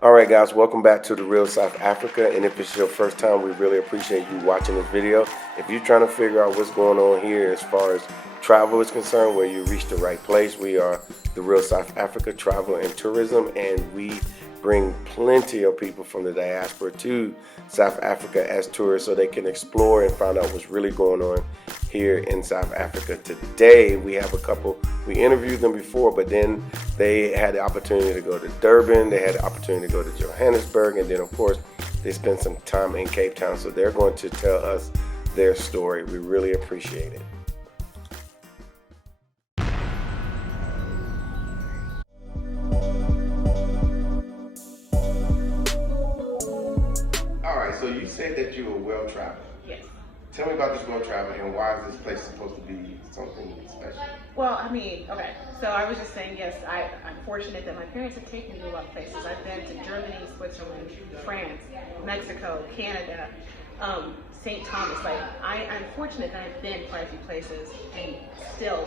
All right, guys, welcome back to The Real South Africa. And if it's your first time, we really appreciate you watching this video. If you're trying to figure out what's going on here as far as travel is concerned, well, you reached the right place. We are The Real South Africa Travel and Tourism, and we bring plenty of people from the diaspora to South Africa as tourists so they can explore and find out what's really going on here in South Africa. Today, we have a couple, we interviewed them before, but then they had the opportunity to go to Durban, they had the opportunity to go to Johannesburg, and then of course, they spent some time in Cape Town. So they're going to tell us their story. We really appreciate it. All right, so you said that you were well-traveled. Yes. Tell me about this well-traveled and why is this place supposed to be something special? Well, I mean, okay. So I was just saying, yes, I'm fortunate that my parents have taken me to a lot of places. I've been to Germany, Switzerland, France, Mexico, Canada, St. Thomas. Like, I'm fortunate that I've been quite a few places, and still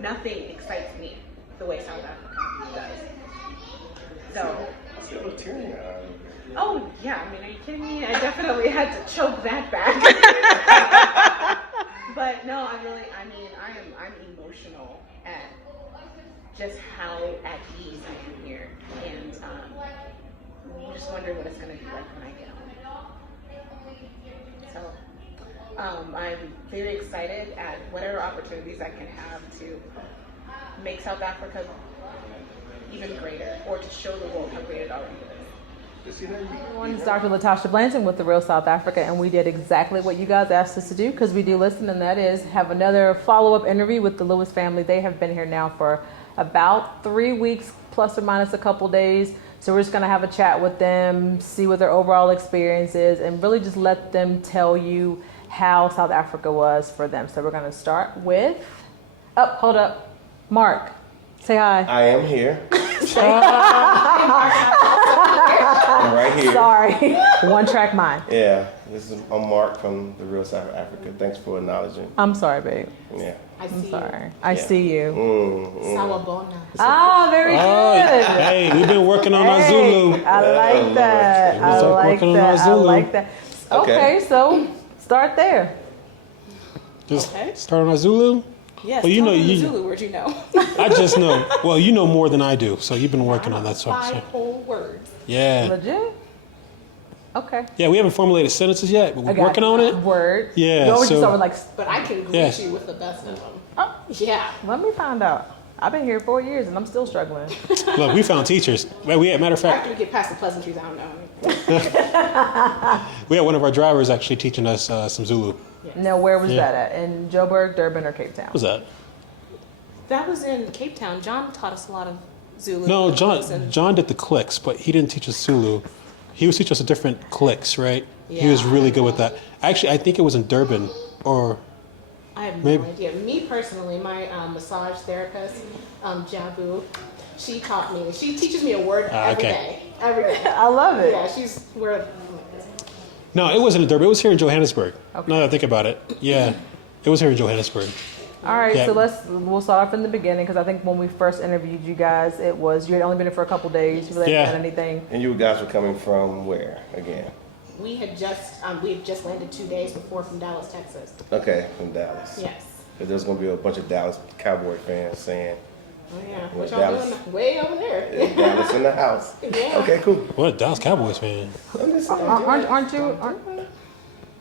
nothing excites me the way South Africa does. So. I see a little tear in your eye. Oh yeah, I mean, are you kidding me? I definitely had to choke that back. But no, I'm emotional at just how at ease I am here, and I'm just wondering what it's gonna be like when I get home. So I'm very excited at whatever opportunities I can have to make South Africa even greater, or to show the world how great it already is. Everyone, it's Dr. Latasha Blanton with The Real South Africa, and we did exactly what you guys asked us to do, because we do listen, and that is have another follow-up interview with the Lewis family. They have been here now for about 3 weeks, plus or minus a couple days. So we're just going to have a chat with them, see what their overall experience is, and really just let them tell you how South Africa was for them. So we're going to start with, hold up, Mark, say hi. I am here. I'm right here. Sorry. One track mind. Yeah, I'm Mark from The Real South Africa. Thanks for acknowledging. I'm sorry, babe. Yeah. I'm sorry. I see you. Sawubona. Very good. Hey, we've been working on our Zulu. I like that. I like that. I like that. Okay, so start there. Just start on our Zulu. Yes, well, you know, Zulu word, you know. I just know. Well, you know more than I do, so you've been working on that stuff. 5 whole words. Yeah. Legit? Okay. Yeah, we haven't formulated sentences yet, but we're working on it. Word. Yeah. You always just start with like. But I can greet you with the best of them. Oh, yeah. Let me find out. I've been here 4 years and I'm still struggling. Look, we found teachers. Matter of fact, After we get past the pleasantries, I don't know. we had one of our drivers actually teaching us some Zulu. Yes. Now, where was that at? In Joburg, Durban, or Cape Town? What was that? That was in Cape Town. John taught us a lot of Zulu. No, John did the clicks, but he didn't teach us Zulu. He was teaching us the different clicks, right? Yeah. He was really good with that. Actually, I think it was in Durban, or I have maybe. no idea. Me personally, my massage therapist, Jabu, she taught me. She teaches me a word every day. Every day. I love it. Yeah, No, it wasn't in Durban. It was here in Johannesburg. Okay. Now that I think about it. Yeah, it was here in Johannesburg. All right, Yeah. so we'll start off in the beginning, because I think when we first interviewed you guys, you had only been here for a couple days. You really hadn't done anything. And you guys were coming from where again? we had just landed 2 days before from Dallas, Texas. Okay, from Dallas. Yes. But there's going to be a bunch of Dallas Cowboy fans saying, Oh yeah, Well, what y'all Dallas- doing way over there? Dallas in the house. Yeah. Okay, cool. What a Dallas Cowboys fan. I'm just saying. Aren't you?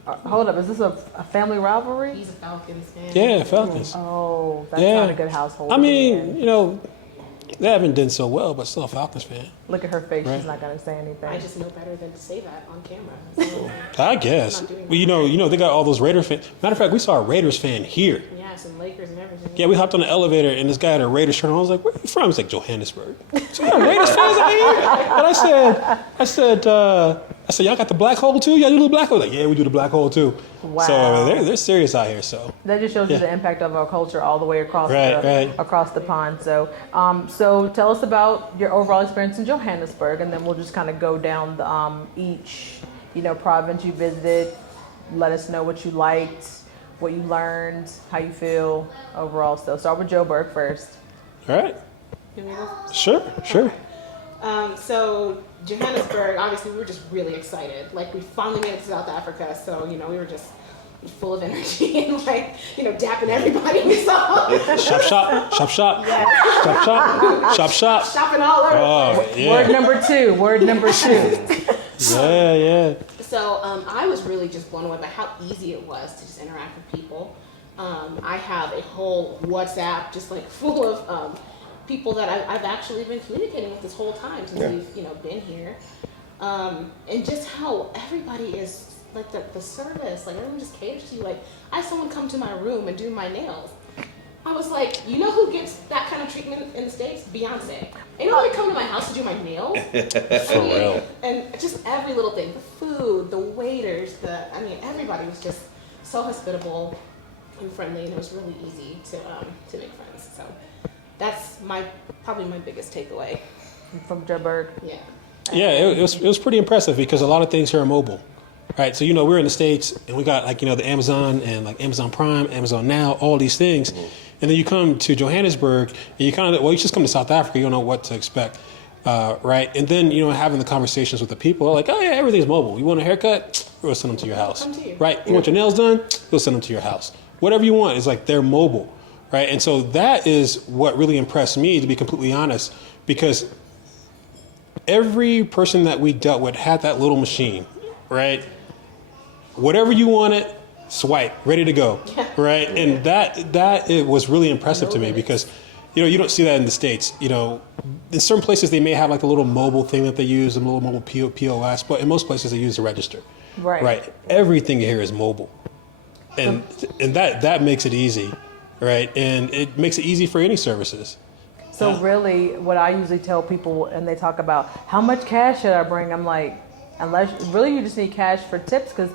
Hold up, is this a family rivalry? He's a Falcons fan. Yeah, Falcons. Oh, that's Yeah. not a good household. I to be mean, in. you know, they haven't done so well, but still a Falcons fan. Look at her face. Right. She's not going to say anything. I just know better than to say that on camera. So, I guess. I'm not doing Well, you know, they got all those Raiders fans. Matter of fact, we saw a Raiders fan here. yeah, some Lakers and everything. Yeah, we hopped on the elevator and this guy had a Raiders shirt on. I was like, "Where you from?" He's like, "Johannesburg." So you got Raiders fans out here? And I said, "Y'all got the black hole too? Y'all do the black hole?" Like, yeah, we do the black hole too. Wow. So they're serious out here. So That just shows you Yeah. the impact of our culture all the way across Right. across the pond. So, so tell us about your overall experience in Johannesburg, and then we'll just kind of go down the each province you visited. Let us know what you liked, what you learned, how you feel overall. So start with Joburg first. all right, You want me to go? sure. So Johannesburg, obviously, we were just really excited. Like, we finally made it to South Africa, so we were just full of energy and dapping everybody we saw. Shop, shop, shop, shop, shop, shop, shop, shop. Shopping all over. Oh, yeah. Word number two. Yeah. So I was really just blown away by how easy it was to just interact with people. I have a whole WhatsApp just full of people that I've actually been communicating with this whole time since we've been here, and just how everybody is the service, everyone just caters to you. I had someone come to my room and do my nails. I was like, who gets that kind of treatment in the States? Beyonce. Ain't nobody come to my house to do my nails. For real. And just every little thing, the food, the waiters, everybody was just so hospitable and friendly, and it was really easy to make friends. So that's probably my biggest takeaway From Joburg. Yeah. Yeah, it was pretty impressive because a lot of things here are mobile. Right, so we're in the States and we got the Amazon and Amazon Prime, Amazon Now, all these things, and then you come to Johannesburg and you you just come to South Africa, you don't know what to expect, right? And then having the conversations with the people, oh yeah, everything's mobile. You want a haircut? We'll send them to your house. Come to you. Right? You want your nails done? We'll send them to your house. Whatever you want, it's they're mobile, right? And so that is what really impressed me, to be completely honest, because every person that we dealt with had that little machine, right? Whatever you wanted, swipe, ready to go, right? And that it was really impressive to me because, you don't see that in the States. In certain places they may have a little mobile thing that they use, a little mobile POS, but in most places they use the register. Right. Right. Everything here is mobile, and that makes it easy, right? And it makes it easy for any services. So really, what I usually tell people, and they talk about how much cash should I bring, I'm like, unless really you just need cash for tips, because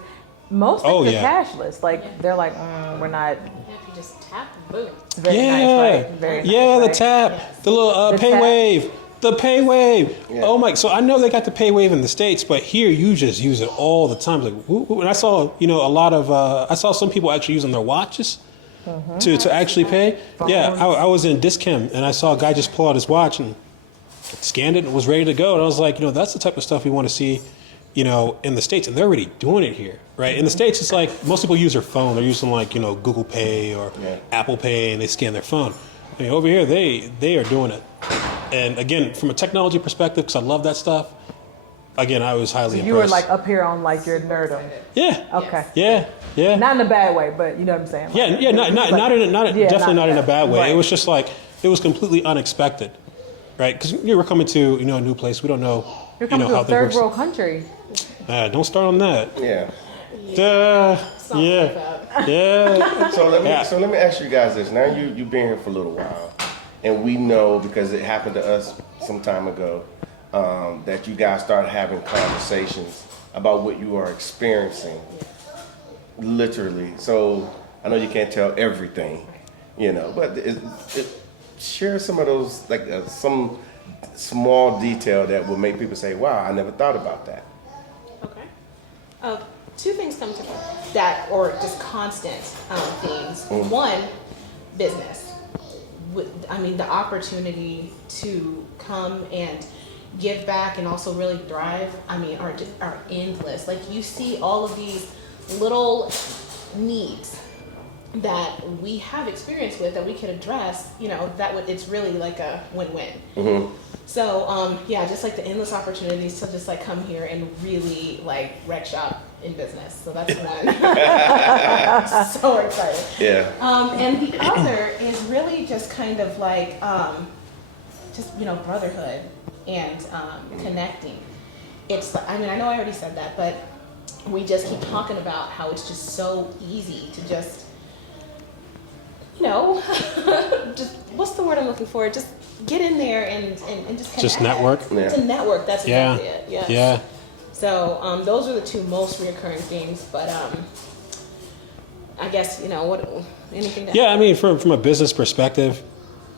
most things are cashless. They're like, we're not. Yeah, if you just tap, boom. Very nice, right? Very nice, the right? tap, the little The pay tap. wave, the pay wave. Yeah. Oh my! So I know they got the pay wave in the States, but here you just use it all the time. And I saw a lot of I saw some people actually using their watches to actually pay. Yeah, I was in Dischem and I saw a guy just pull out his watch and scanned it and was ready to go. And I was like, that's the type of stuff we want to see, in the States, and they're already doing it here, right? In the States, it's most people use their phone. They're using Google Pay or Apple Pay, and they scan their phone. Over here, they are doing it. And again, from a technology perspective, because I love that stuff, again, I was highly impressed. You were up here on your nerdom. Yeah. Okay. Yeah. Not in a bad way, but you know what I'm saying. Definitely not in a bad way. Right. It was just it was completely unexpected, right? Because we're coming to a new place. We don't know. You're coming to how a third things world country. don't start on that. Yeah. Something like that. Yeah. So let me ask you guys this. Now you've been here for a little while, and we know because it happened to us some time ago that you guys started having conversations about what you are experiencing, literally. So I know you can't tell everything, but share some of those some small detail that will make people say, "Wow, I never thought about that." Okay. Two things come to that, or just constant themes. One, business. The opportunity to come and give back and also really thrive, are endless. You see all of these little needs that we have experience with that we could address, it's really a win-win. So, just the endless opportunities to just come here and really wreck shop in business. So that's one. So excited. Yeah. And the other is really just kind of brotherhood and connecting. It's, I know I already said that, but we just keep talking about how it's just so easy to just, just, what's the word I'm looking for? Just get in there and just connect. Just network. Yeah. To network, that's exactly it. Yes. Yeah. So those are the two most reoccurring themes, but I guess, anything that... Yeah, from a business perspective,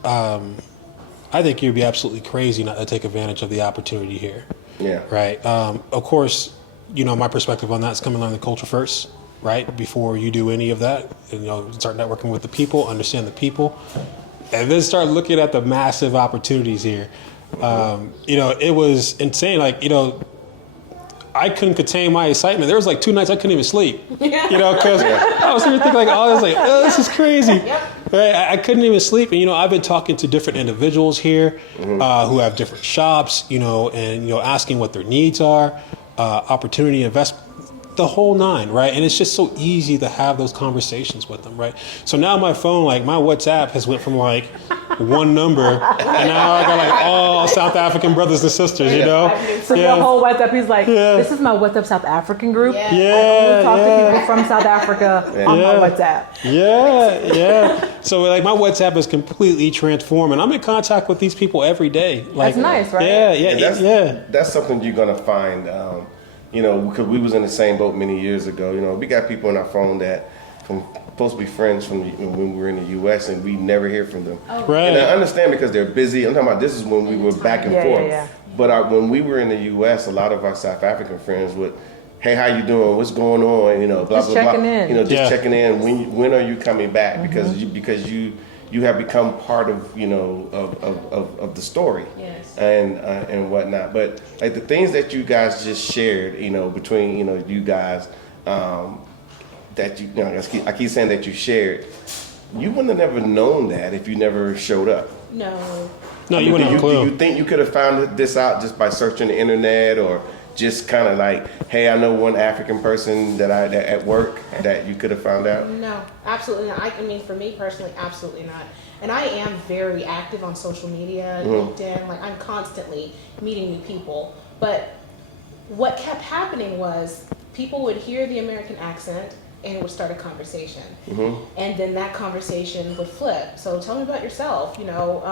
I think you'd be absolutely crazy not to take advantage of the opportunity here. Yeah. Right. Of course, my perspective on that is coming on the culture first, right? Before you do any of that, and, start networking with the people, understand the people, and then start looking at the massive opportunities here. You know, it was insane. Like, you know, I couldn't contain my excitement. There was like 2 nights I couldn't even sleep. You know, because I was thinking like, oh, I was like, oh, this is crazy. Right? I couldn't even sleep. And, you know, I've been talking to different individuals here who have different shops, you know, and, you know, asking what their needs are, opportunity, investment, the whole 9, right? And it's just so easy to have those conversations with them, right? So now my phone, like my WhatsApp has went from like 1 number, and now I got like all South African brothers and sisters, you know? So your whole WhatsApp, he's like, this is my WhatsApp South African group. Yeah, I only talk to people from South Africa on my WhatsApp. Yeah. So like my WhatsApp is completely transformed, and I'm in contact with these people every day. Like, That's nice, right? And that's something you're gonna find. You know, because we was in the same boat many years ago. You know, we got people on our phone that supposed to be friends from when we were in the U.S. and we never hear from them. Right. And I understand because they're busy. I'm talking about this is when we were back and forth. Yeah. But when we were in the U.S., a lot of our South African friends would, hey, how you doing? What's going on? You know, blah Just blah blah. checking in. You know, just checking in. When are you coming back? Because you have become part of, you know, of the story. Yes. And whatnot. But like the things that you guys just shared, you know, between, you know, you guys, that you know, I keep saying that you shared, you wouldn't have never known that if you never showed up. No. No, you wouldn't have a clue. Do you think you could have found this out just by searching the internet, or just kind of like, hey, I know one African person that at work that you could have found out? No, absolutely not. I mean, for me personally, absolutely not. And I am very active on social media, LinkedIn. Like, I'm constantly meeting new people. But what kept happening was people would hear the American accent and it would start a conversation. And then that conversation would flip. So tell me about yourself. You know,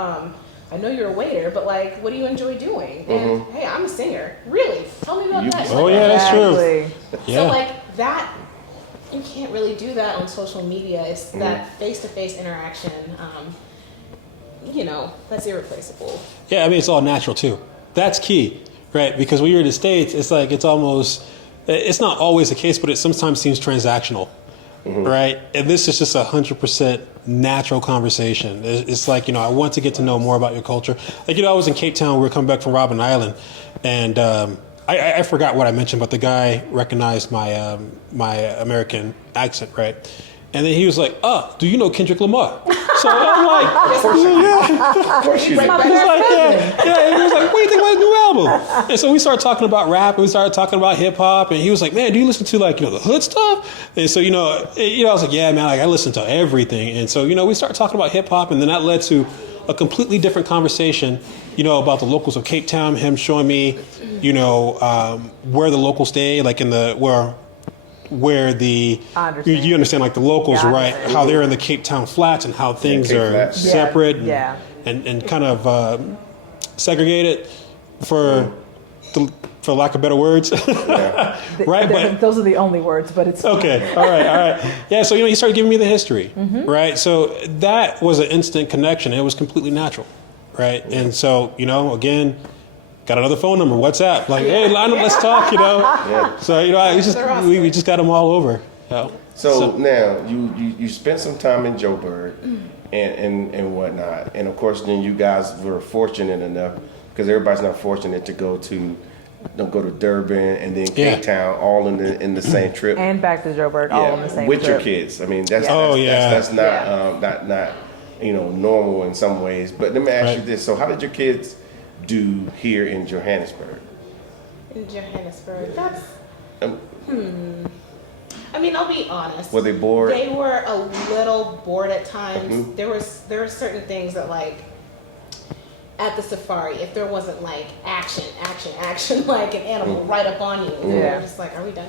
I know you're a waiter, but like, what do you enjoy doing? And hey, I'm a singer. Really? Tell me about that. Oh, yeah, that's true. Yeah. So like that, you can't really do that on social media. It's that face-to-face interaction. You know, that's irreplaceable. Yeah, I mean, it's all natural too. That's key, right? Because when you're in the States, it's like it's not always the case, but it sometimes seems transactional, right? And this is just 100% natural conversation. It's like, you know, I want to get to know more about your culture. Like, you know, I was in Cape Town. We were coming back from Robben Island, and I forgot what I mentioned, but the guy recognized my my American accent, right? And then he was like, "Oh, do you know Kendrick Lamar?" So I'm like, Of course you He's did. like, yeah. And he was like, what do you think about his new album? And so we started talking about rap, and we started talking about hip hop, and he was like, man, do you listen to like, you know, the hood stuff? And so, I was like, yeah, man, like I listen to everything. And so, we started talking about hip hop, and then that led to a completely different conversation, about the locals of Cape Town, him showing me, where the locals stay, like in the, where the you understand, like the locals, right? How they're in the Cape Town flats and how things are separate and kind of segregated for lack of better words, right? But those are the only words, but it's okay. All right. Yeah. So he started giving me the history, right? So that was an instant connection. It was completely natural, right? And so again. Got another phone number, WhatsApp. Like, hey, Lionel, let's talk, So, we just got them all over. So now, you spent some time in Joburg and whatnot. And, of course, then you guys were fortunate enough, because everybody's not fortunate to go to Durban and then Cape Town all in the same trip. And back to Joburg all in the same with trip. your kids. I mean, that's not normal in some ways. But let me ask you this. So how did your kids do here in Johannesburg? In Johannesburg, that's I mean, I'll be honest. Were they bored? They were a little bored at times. There were certain things that, like at the safari, if there wasn't like action, like an animal right up on you, they were just like, "Are we done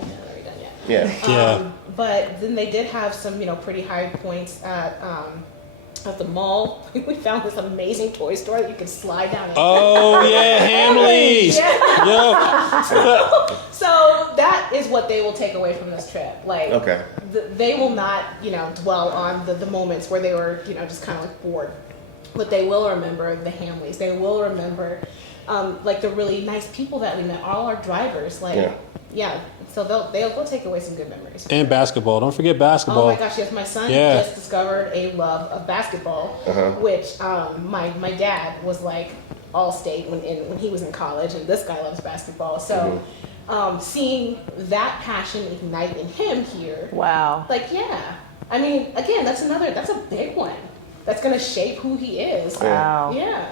yet? Yeah. But then they did have some, pretty high points at the mall. We found this amazing toy store that you could slide down. Oh yeah, Hamleys. So that is what they will take away from this trip. Like, they will not, dwell on the moments where they were, just kind of like bored. But they will remember the Hamleys. They will remember, like the really nice people that we met. All our drivers, So they'll take away some good memories. And basketball. Don't forget basketball. Oh my gosh, yes. My son just discovered a love of basketball, which my dad was like, All-State when he was in college, and this guy loves basketball. So seeing that passion ignite in him here, Wow. like, yeah. I mean, again, that's a big one. That's going to shape who he is. Wow. Yeah.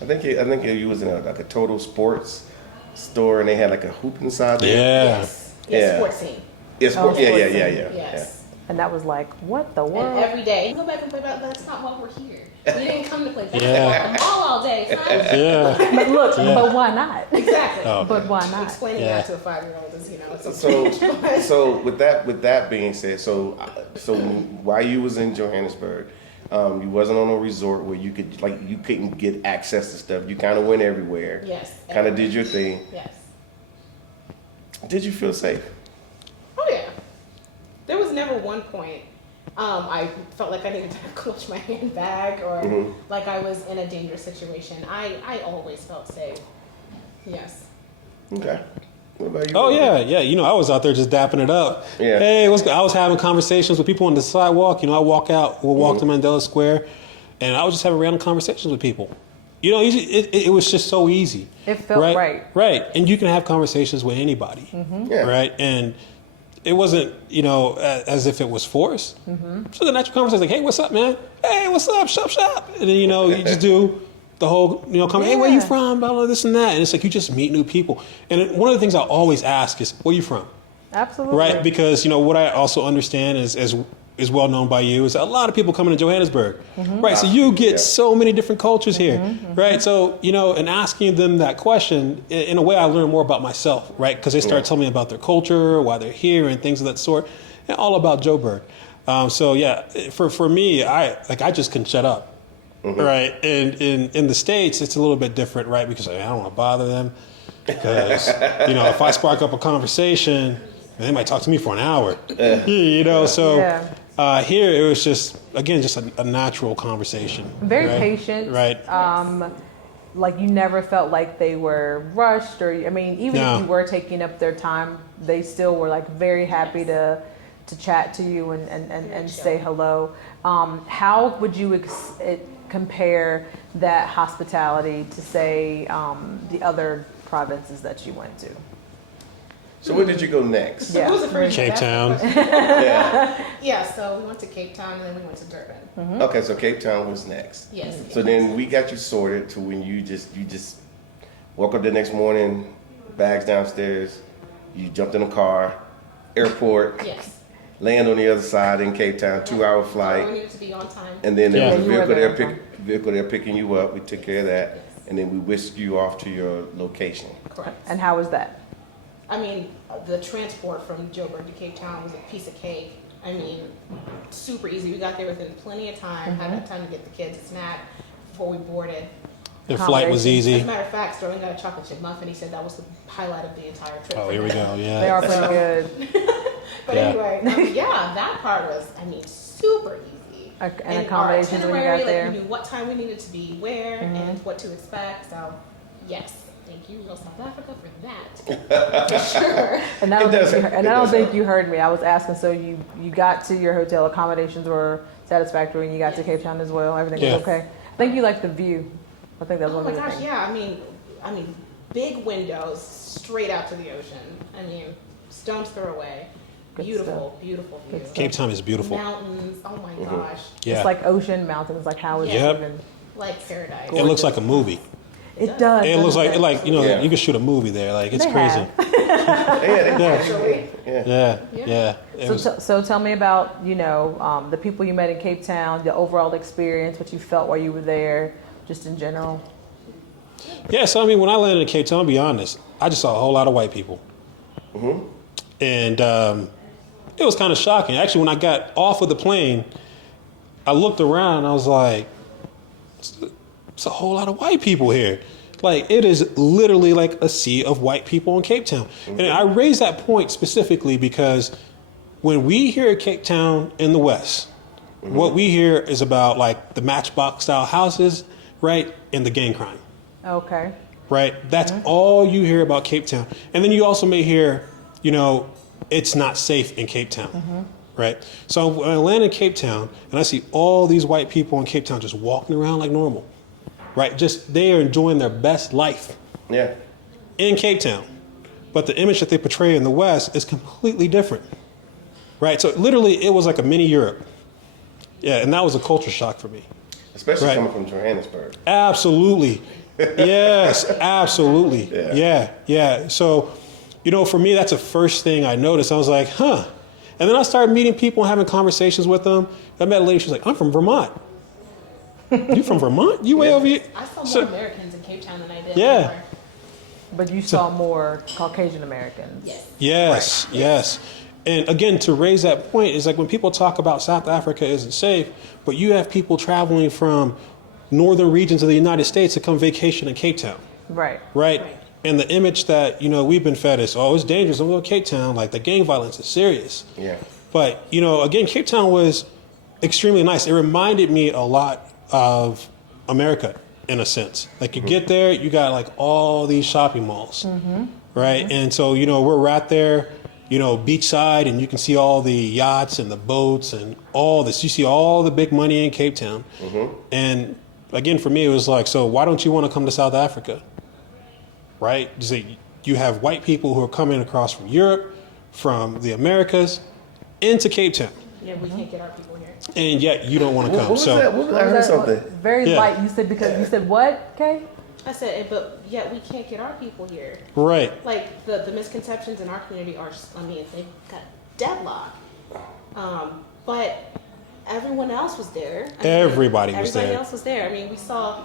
I think you was in like a total sports store and they had like a hoop inside there. Yeah. Yes. Yeah. Yeah. Sports scene. Yeah, sport, Oh, yeah, sports yeah, scene. yeah. Yes. And that was like, what the world? And every day, go back and play basketball. That's not what we're here. We didn't come to play basketball. Yeah. The mall all day. Fine. Yeah. But look, Yeah. but why not? Exactly. Oh. But why not? Explaining Yeah. that to a 5-year-old is, it's a So, strange. so with that being said, so while you was in Johannesburg, you wasn't on a resort where you couldn't get access to stuff. You kind of went everywhere. Yes. Kind of did your thing. Yes. Did you feel safe? Oh yeah. There was never one point I felt like I needed to clutch my handbag or like I was in a dangerous situation. I always felt safe. Yes. Okay. What about you? Oh yeah. I was out there just dapping it up. Yeah. Hey, what's good? I was having conversations with people on the sidewalk. I walk to Mandela Square, and I was just having random conversations with people. It was just so easy. It felt right. Right, and you can have conversations with anybody. Yeah. Right, and it wasn't as if it was forced. So the natural conversation, like, hey, what's up, man? Hey, what's up? Shop. And then you just do the whole come. Hey, where you Yeah. from? Blah blah this and that. And it's like you just meet new people. And one of the things I always ask is, where you from? Absolutely. Right, because what I also understand is well known by you is a lot of people coming to Johannesburg, right? So you get so many different cultures here, right? So in asking them that question, in a way, I learn more about myself, right? Because they start telling me about their culture, why they're here, and things of that sort, and all about Joburg. So yeah, for me, I just couldn't shut up, right? And in the States, it's a little bit different, right? Because I don't want to bother them, because if I spark up a conversation, they might talk to me for an hour, So. Yeah. Here it was just a natural conversation. Very right? patient. Right. Like you never felt like they were rushed, or even No. if you were taking up their time, they still were like very happy to chat to you and say hello. How would you compare that hospitality to say the other provinces that you went to? So where did you go next? Yeah. Who's the first Cape Town. Yeah. Yeah, so we went to Cape Town and then we went to Durban. Okay, so Cape Town was next. Yes. So then we got you sorted to when you just woke up the next morning, bags downstairs, you jumped in a car, airport, Yes. land on the other side in Cape Town, 2-hour flight, We needed to be on time. and then there Yeah. was a You were vehicle there there, on time. vehicle there picking you up. We took care of that, and then we whisked you off to your location. Correct. And how was that? I mean, the transport from Joburg to Cape Town was a piece of cake. I mean, super easy. We got there within plenty of time. Had enough time to get the kids a snack before we boarded. The flight was As a easy. matter of fact, Sterling got a chocolate chip muffin. He said that was the highlight of the entire trip. Oh, for here we him. go. They Yeah. are pretty good. But Yeah. anyway, that part was, super easy. And our accommodations when you got itinerary, there. we knew what time we needed to be where and what to expect. So, yes, thank you, Real South Africa, for that. For sure. And I don't, It does think, you, help. and It I don't does think help. you heard me. I was asking, so you got to your hotel, accommodations were satisfactory, and you got to Cape Town as well. Everything Yeah. was okay. I think you liked the view. I think that was Oh one my of the gosh, things. yeah. I mean, big windows straight out to the ocean. I mean, stone's throw away. Good Beautiful, beautiful view. Good stuff. Cape Town is beautiful. Mountains. Oh my gosh, Yeah. It's like ocean, mountains. Like how is Yep. it even? like paradise. It looks like a movie. It does. It looks doesn't like it? Yeah. you could shoot a movie there. Like it's They crazy. have. Actually, Yeah. It was- So tell me about the people you met in Cape Town, the overall experience, what you felt while you were there, just in general. Yeah, so when I landed in Cape Town, I'll be honest, I just saw a whole lot of white people. And it was kind of shocking. Actually, when I got off of the plane, I looked around and I was like, it's a whole lot of white people here. Like, it is literally like a sea of white people in Cape Town. And I raise that point specifically because when we hear Cape Town in the West, what we hear is about like the matchbox style houses, right? And the gang crime. Okay. Right? That's all you hear about Cape Town. And then you also may hear, it's not safe in Cape Town. Right? So when I land in Cape Town and I see all these white people in Cape Town just walking around like normal. right? Just they are enjoying their best life Yeah. in Cape Town. But the image that they portray in the West is completely different, right? So literally, it was like a mini Europe. Yeah, and that was a culture shock for me. Especially Right. coming from Johannesburg. Absolutely. Yes, absolutely. Yeah. So, for me, that's the first thing I noticed. I was like, huh. And then I started meeting people and having conversations with them. I met a lady, she was like, I'm from Vermont. You from Vermont? You way over here? I saw more So- Americans in Cape Town than I did. Yeah. anywhere. But you saw more Caucasian Americans. Yes. Yes. And again, to raise that point is like when people talk about South Africa isn't safe, but you have people traveling from northern regions of the United States to come vacation in Cape Town, Right. right? And the image that, we've been fed is, oh, it's dangerous. I'm going to Cape Town. Like the gang violence is serious. Yeah. But, again, Cape Town was extremely nice. It reminded me a lot of America in a sense. Like you get there, you got like all these shopping malls, right? And so, we're right there, beachside, and you can see all the yachts and the boats and all this. You see all the big money in Cape Town. And again, for me, it was like, so why don't you want to come to South Africa? Right? You have white people who are coming across from Europe, from the Americas, into Cape Town. Yeah, we can't get our people here. And yet you don't want to What come. was So that? I heard something. Very Yeah. light. You said because you said what, Kay? I said, but yet we can't get our people here. right. Like the misconceptions in our community are, they've got deadlock. But everyone else was there. Everybody was Everybody there. else was there. We saw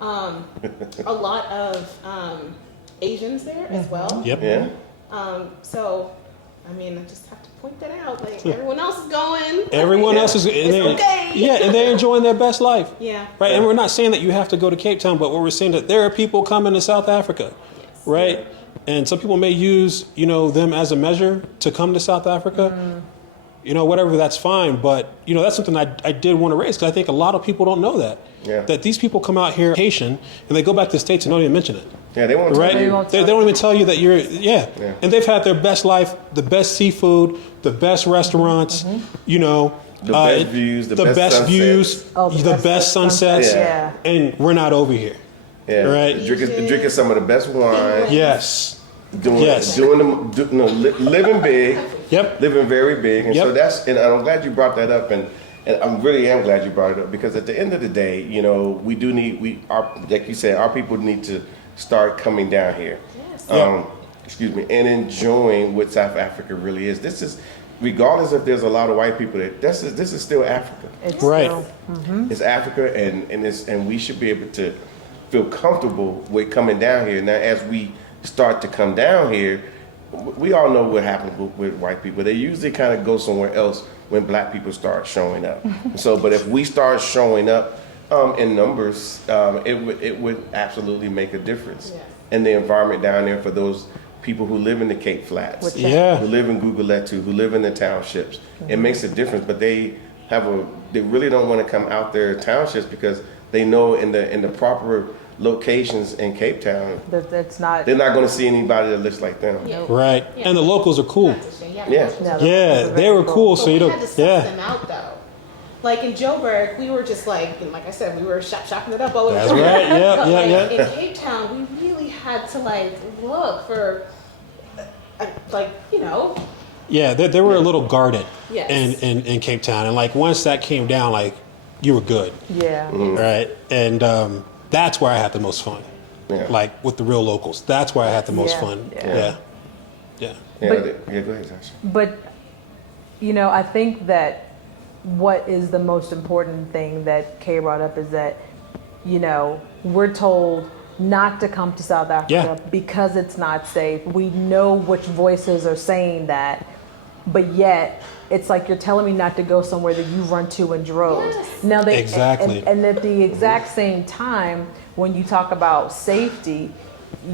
a lot of Asians there as well. Yep. Yeah. So, I just have to point that out. Like everyone else is going. Everyone else is It's okay. Yeah, and they're enjoying their best life. Yeah. Right. And we're not saying that you have to go to Cape Town, but what we're saying that there are people coming to South Africa. Yes. Right. And some people may use, them as a measure to come to South Africa. Whatever, that's fine. But, that's something I did want to raise because I think a lot of people don't know that. Yeah. That these people come out here vacation and they go back to the States and don't even mention it. Yeah, they want to Right? tell you. won't They don't even tell you that you're, Yeah. And they've had their best life, the best seafood, the best restaurants, The best views, the best sunsets. views, Oh, the best sunsets. Yeah. And we're not over here. Yeah. Right. Drinking some of the best wine. Yes. Doing Yes. living big. Yep. Living very big. And so Yep. and I'm glad you brought that up, and I'm really am glad you brought it up because at the end of the day, we do need like you said, our people need to start coming down here. Yes. Excuse me, and enjoying what South Africa really is. This is, regardless if there's a lot of white people there, this is still Africa. It's Right. still- It's Africa, and we should be able to feel comfortable with coming down here. Now, as we start to come down here, we all know what happens with white people. They usually kind of go somewhere else when black people start showing up. But if we start showing up in numbers, it would absolutely make a difference Yes. in the environment down there for those people who live in the Cape Flats, Which- Yeah. who live in Guguletu, who live in the townships. It makes a difference, but they really don't want to come out their townships because they know in the proper locations in Cape Town, That's not. they're not going to see anybody that looks like them. Yeah. Right. Yeah. And the locals are cool. Yeah. No, Yeah, those are they very were cool. But So we had to suss yeah. them out though. Like in Joburg, we were just like I said, we were shopping it up all over. That's right. Yeah, But yeah, like, yeah. in Cape Town, we really had to look for, Yeah, they were a little guarded Yes. in Cape Town. And like once that came down, like you were good. Yeah. Right. And that's where I had the most fun. Yeah. Like with the real locals. That's where I had the most Yeah, fun. yeah. Yeah. Yeah. Yeah, But- go ahead, Sasha. But, I think that what is the most important thing that Kay brought up is that, we're told not to come to South Africa Yeah. because it's not safe. We know which voices are saying that, but yet it's like you're telling me not to go somewhere that you run to in droves. Yes. Now they Exactly. and at the exact same time, when you talk about safety,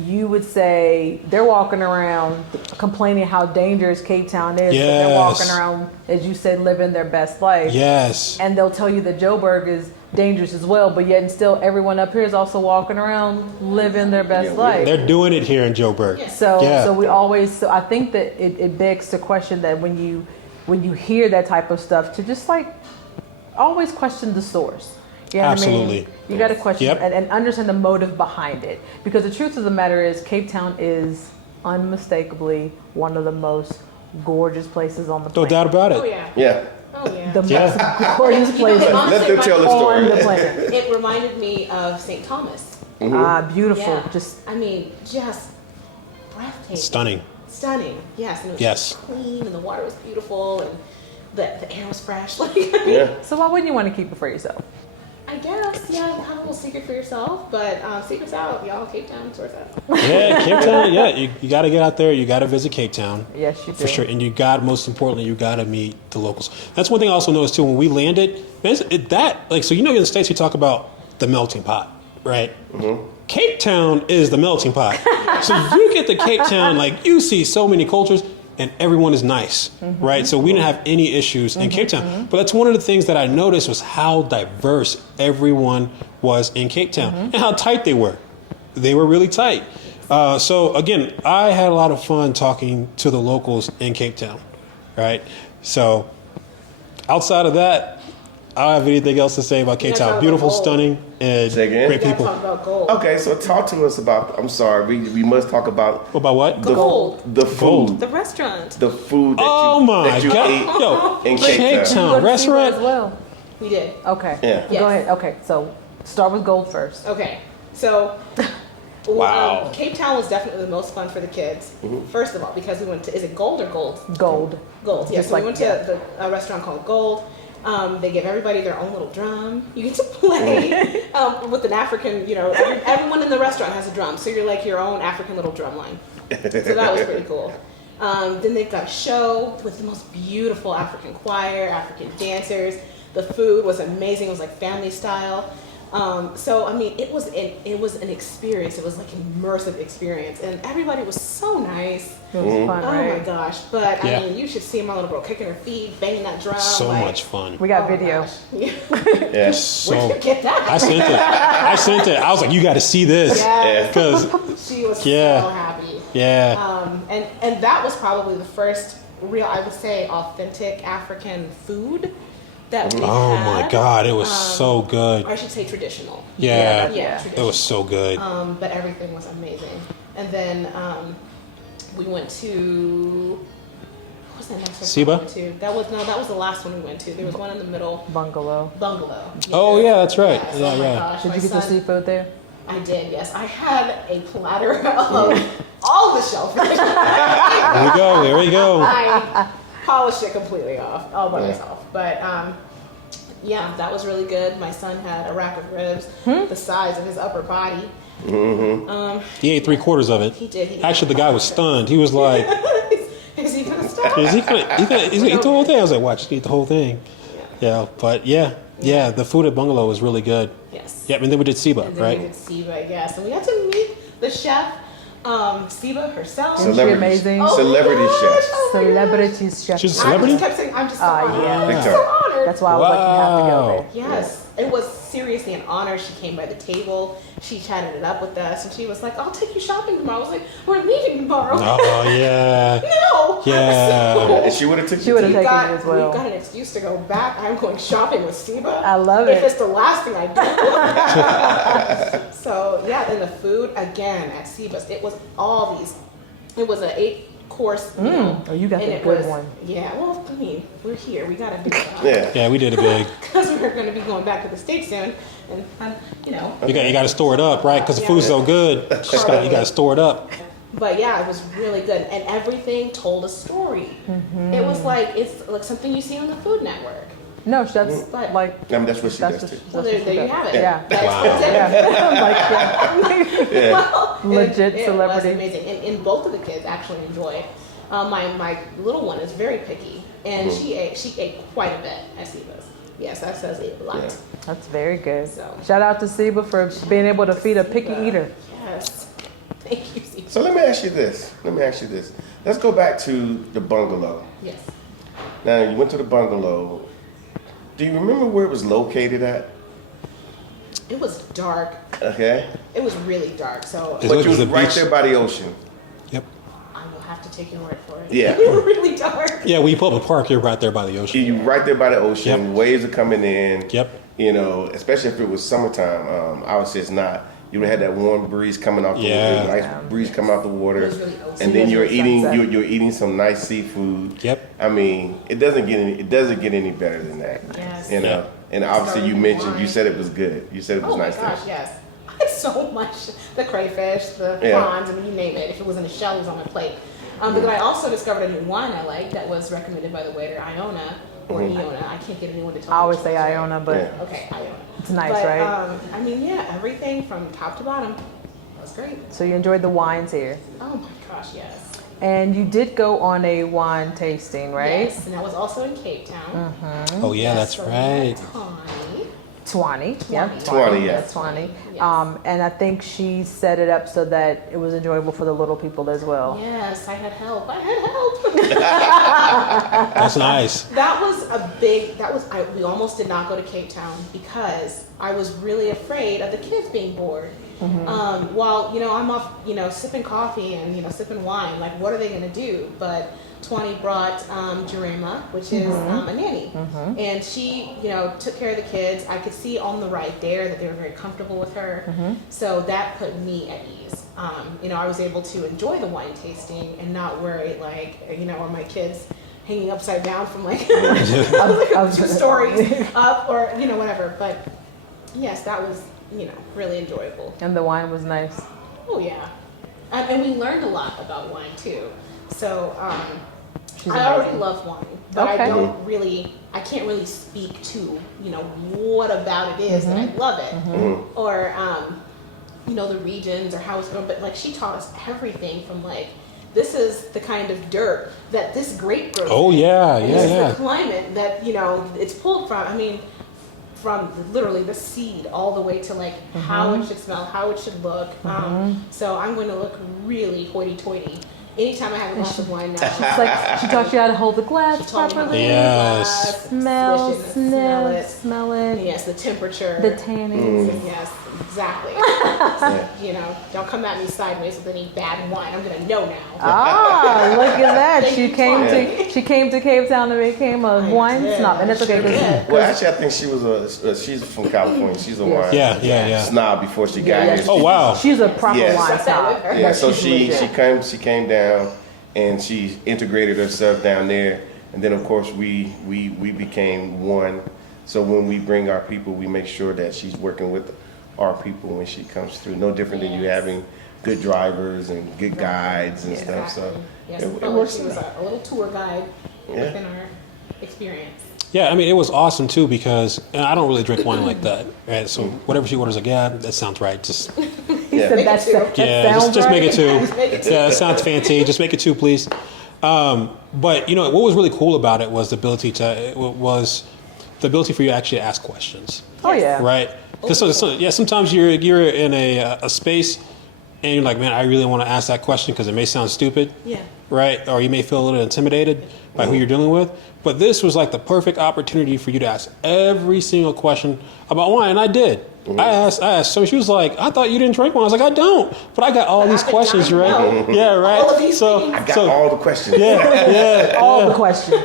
you would say they're walking around complaining how dangerous Cape Town is, but they're walking Yes. around, as you said, living their best life. Yes. And they'll tell you that Joburg is dangerous as well, but yet and still everyone up here is also walking around living their best Yeah, life. They're doing it here in Joburg. Yes. So Yeah. so we always I think that it begs to question that when you hear that type of stuff, to just always question the source. You know what I mean? Absolutely. You got to question Yep. and understand the motive behind it. Because the truth of the matter is, Cape Town is unmistakably one of the most gorgeous places on the No planet. doubt about it. Oh yeah. Yeah. Oh yeah. The Yeah. most gorgeous place Let them tell the on story. the planet. It reminded me of St. Thomas. Beautiful. Yeah. Just I mean, just breathtaking. Stunning. Stunning. Yes. And it was Yes. just clean, and the water was beautiful, and the air was fresh. Like, I mean, Yeah. so why wouldn't you want to keep it for yourself? I guess, yeah, have a little secret for yourself, but secret's out, y'all. Cape Town, source out. Yeah, Cape Town. Yeah, you got to get out there. You got to visit Cape Town. Yes, you do. For sure. And most importantly, you got to meet the locals. That's one thing I also noticed too when we landed. Man, so in the States we talk about the melting pot, right? Cape Town is the melting pot. So you get to Cape Town, like you see so many cultures. And everyone is nice, right? So we didn't have any issues in Cape Town. But that's one of the things that I noticed was how diverse everyone was in Cape Town and how tight they were. They were really tight. So again, I had a lot of fun talking to the locals in Cape Town, right? So outside of that, I don't have anything else to say about Cape gotta Town. talk Beautiful, about gold. stunning, and Say again? great We gotta people. talk about gold. Okay, so talk to us about. I'm sorry, we must talk about About what? the Gold. the food, The restaurant. the food that Oh you my that you God. ate Yo, in Cape Cape You Town. go Town. to SeaWorld Restaurant? as well. We did. Okay. Yeah. Go ahead. Okay. So start with gold first. Okay, so Wow. Cape Town was definitely the most fun for the kids. First of all, because we went to, is it Gold or Gold? Gold. Gold, yeah. Just So we like- went to a restaurant called Gold. They give everybody their own little drum. You get to play with an African, everyone in the restaurant has a drum. So you're like your own African little drum line. So that was pretty cool. Then they've got a show with the most beautiful African choir, African dancers. The food was amazing. It was like family style. So I mean, it was an experience. It was like an immersive experience, and everybody was so nice. It was fun, Oh right? my gosh! But Yeah. I mean, you should see my little girl kicking her feet, banging that drum. So like, much fun. We got oh my video. gosh. Yeah. Yeah. So Where'd you get that? I sent it. I was like, you got to see this. Yes. Because, She was Yeah. so happy. yeah. And that was probably the first real, I would say, authentic African food that we Oh had. my God, it was so good. Or I should say traditional. Yeah, Yeah, it traditional. was so good. But everything was amazing. And then we went to, what was that next restaurant Siba? we went to? That was the last one we went to. There was one in the middle, Bungalow. Bungalow. Oh, yeah, that's right. Yes. Yeah, Oh my yeah. gosh, Did my you get the son- seafood there? I did, yes. I had a platter of all the shellfish. Here we go. Here we go. I polished it completely off, all by myself. But yeah, that was really good. My son had a rack of ribs the size of his upper body. He ate 3/4 of it. He did. He Actually, the guy was stunned. He was like, Is he gonna stop? "Is he gonna eat the whole thing?" I was like, "Watch, just eat the whole thing." Yeah, but yeah, the food at Bungalow was really good. Yes. Yeah, and then we did Siba, And then right? we did Siba, yes. And we got to meet the chef, Siba herself. Isn't she amazing? Oh my Celebrity gosh, chef. oh my gosh. Celebrity chef. She's a I celebrity? just kept saying, I'm just so honored. yeah. Big I'm time. so honored. That's why I was like, you have to go Wow. there. Yes, it was seriously an honor. She came by the table. She chatted it up with us, and she was like, "I'll take you shopping tomorrow." I was like, "We're leaving tomorrow." Oh yeah, No. yeah. And she would have took She you would've to- taken Got, it as well. We've got an excuse to go back. I'm going shopping with Siba. I love if it. it's the last thing I do. So yeah, and the food again at Siba's, it was all these. It was an 8-course meal. Oh, you got and the it good was, one. Yeah, well, I mean, we're here. We gotta do it. Yeah. Yeah, we did it big. Because we're going to be going back to the States soon, and you know. You got to store it up, right? Because the food's so good. You got to store it up. But yeah, it was really good, and everything told a story. It was like it's like something you see on the Food Network. No, that's But- like I mean, that's what she that's does what, too. Well, that's what there she you does. have it. Yeah. That's Wow. what it is. Yeah. I'm like, yeah. Well, Legit it celebrity. was amazing, and both of the kids actually enjoyed. My little one is very picky, and she ate quite a bit at Siba's. Yes, that says ate a lot. Yeah. That's very good. So- Shout out to Siba for being able to feed a picky eater. Yes, thank you, Siba. So let me ask you this. Let's go back to the bungalow. Yes. Now, you went to the bungalow. Do you remember where it was located at? It was dark. Okay. It was really dark. So Is But it you was the right beach? there by the ocean. Yep. I will have to take your word for it. Yeah. They were really dark. Yeah, when you pull up a park, you're right there by the ocean. You right there by the ocean. Yep. Waves are coming in. Yep. You know, especially if it was summertime. Obviously, it's not. You would have had that warm breeze coming off the Yeah. water, nice breeze coming out the water, It was really ocean. and then you're eating Sunset. you're eating some nice seafood. Yep. I mean, it doesn't get any better than that. Yes. You know, and obviously you Starting mentioned wine. you said it was good. You said it was Oh my nice. gosh, yes. I had so much. The crayfish, the Yeah. prawns, I mean, you name it. If it was in a shell, it was on my plate. But then I also discovered a new wine I like that was recommended by the waiter, Iona, or Iona. I can't get anyone to tell me. I always which say one's right. Iona, but Yeah. Okay, Iona. it's nice, But, right? I mean, yeah, everything from top to bottom was great. So you enjoyed the wines here. Oh my gosh, yes. And you did go on a wine tasting, right? Yes, and that was also in Cape Town. Oh, yeah, that's So we had right. Tawny. 20. Yeah, 20, yeah. 20. Yes. And I think she set it up so that it was enjoyable for the little people as well. Yes, I had help. I had help. That's nice. That was a big. We almost did not go to Cape Town because I was really afraid of the kids being bored. While I'm off, sipping coffee and sipping wine. Like, what are they gonna do? But Twani brought Jurema, which is a nanny, and she took care of the kids. I could see on the ride there that they were very comfortable with her, so that put me at ease. I was able to enjoy the wine tasting and not worry are my kids hanging upside down from like 2 stories up or whatever. But yes, that was really enjoyable. And the wine was nice. Oh yeah, and we learned a lot about wine too. So She's I already amazing. love wine, but Okay. I can't really speak to what about it is that I love it, or the regions or how it's grown. But like she taught us everything from like this is the kind of dirt that this grape grows. Oh, in. yeah, And yeah, this is yeah. the climate that it's pulled from. I mean, from literally the seed all the way to like how it should smell, how it should look. So I'm going to look really hoity-toity anytime I have a glass of wine now. It's like she taught you how to hold the glass She taught me how to properly. hold the Yes. glass, Smell, swish it, smell sniff, it. smell it. Yes, the temperature. The tannins. Yes, exactly. Yeah. Don't come at me sideways with any bad wine. I'm gonna know now. Ah, look at that. Thank She you, came Twani. to Cape Town and became a I wine did. snob. And that's okay I sure did. Well, actually, I think she was she's from California. She's a wine Yeah. snob before she got here. Oh, wow. she's a proper Yes. wine snob. Yeah, Yeah, so she's she legit. came down and she integrated herself down there, and then of course we became one. So when we bring our people, we make sure that she's working with our people when she comes through. No different than you having good drivers and good guides and stuff. So Yes, it I felt like works. she was a little tour guide Yeah. within our experience. Yeah, I mean, it was awesome too because I don't really drink wine like that. Right? So whatever she orders, like, yeah, that sounds right. Just He Yeah. said that yeah, sounds just right. make it two. Make it two. Yeah, that sounds fancy. Just make it two, please. But what was really cool about it was the ability for you to actually ask questions. Oh yeah. Right? Because sometimes you're in a space and you're like, man, I really want to ask that question because it may sound stupid. Yeah. Right? Or you may feel a little intimidated by who you're dealing with. But this was like the perfect opportunity for you to ask every single question about wine, and I did. I asked. So she was like, "I thought you didn't drink wine." I was like, "I don't," but I got all these questions, right? Yeah, right. All of these so, things. I got all the questions. yeah. All the questions.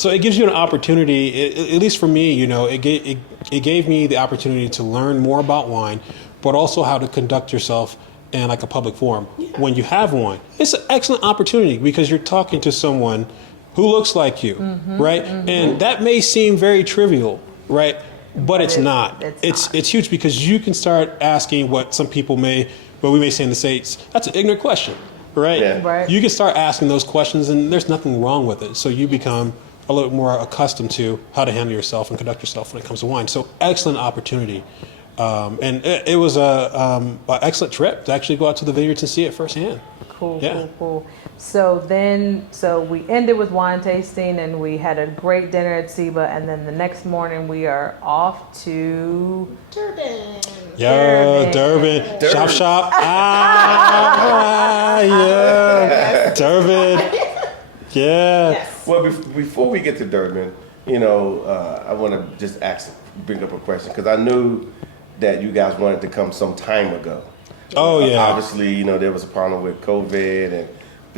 So it gives you an opportunity, at least for me, it gave me the opportunity to learn more about wine, but also how to conduct yourself in like a public forum when you have wine. It's an excellent opportunity because you're talking to someone who looks like you, right? And that may seem very trivial, right? But it's not. it's It's huge because you can start asking what we may say in the States, that's an ignorant question, right? Yeah. Right. You can start asking those questions and there's nothing wrong with it. So you become a little more accustomed to how to handle yourself and conduct yourself when it comes to wine. So excellent opportunity. And it was an excellent trip to actually go out to the vineyards and see it firsthand. Cool, Yeah. cool. So we ended with wine tasting and we had a great dinner at Seba, and then the next morning we are off to Durban. Yeah, Durban. Shop. Yeah. Durban. Yeah. Yes. Well, before we get to Durban, I want to just bring up a question because I knew that you guys wanted to come some time ago. Oh, yeah. Obviously, there was a problem with COVID and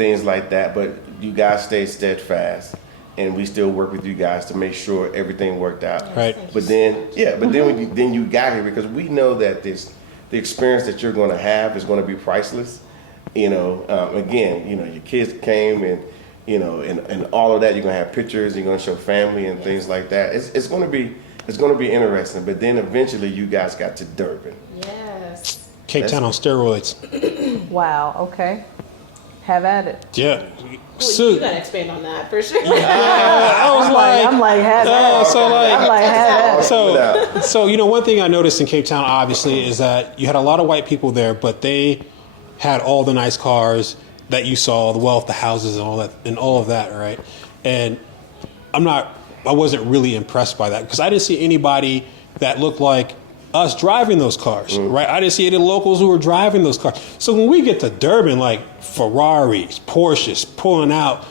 things like that. But you guys stayed steadfast, and we still work with you guys to make sure everything worked out. Right. But then, when you got here, because we know that the experience that you're going to have is going to be priceless. Again, your kids came and, and all of that. You're going to have pictures. You're going to show family and things like that. It's going to be interesting. But then eventually, you guys got to Durban. Yes. Cape Town on steroids. Wow. Okay. Have at it. Yeah. Well, So you gotta expand on that for sure. I was like, I'm like, have at it. so like, I'm like, have at it. So one thing I noticed in Cape Town, obviously, is that you had a lot of white people there, but they had all the nice cars that you saw, the wealth, the houses, and all of that, right? And I wasn't really impressed by that because I didn't see anybody that looked like us driving those cars, right? I didn't see any locals who were driving those cars. So when we get to Durban, like Ferraris, Porsches pulling out,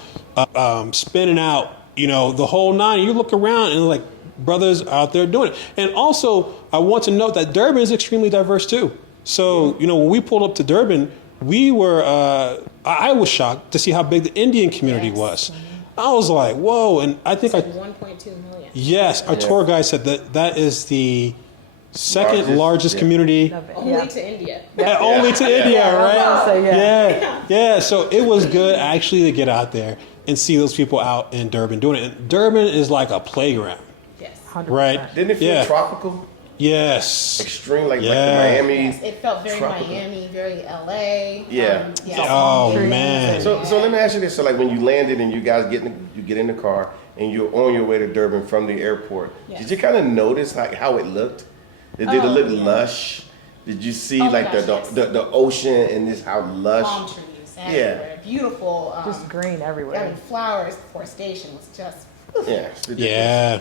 spinning out, the whole nine, you look around and like brothers out there doing it. And also, I want to note that Durban is extremely diverse too. So, when we pulled up to Durban, we were, I was shocked to see how big the Indian community was. I was like, whoa. And I think 1.2 million. yes, our tour guide said that is the second largest community. Only to India. Only to India, I was right? gonna say, Yeah. So it was good actually to get out there and see those people out in Durban doing it. And Durban is like a playground, Yes. 100%. right? Didn't it feel tropical? Yes. Extreme, like the Yeah. Miami. Yes, it felt very tropical. Miami, very LA. Yeah. Oh Trees man. So let me ask you this: so like when you landed and you guys get in the car and you're on your way to Durban from the airport, Yes. did you kind of notice like how it looked? Did it look lush? Did you see Oh, like gosh, yes. the ocean and this how lush? Palm trees everywhere. Beautiful. Just green everywhere. I mean, flowers, forestation was just. Yeah. it's ridiculous. Yeah.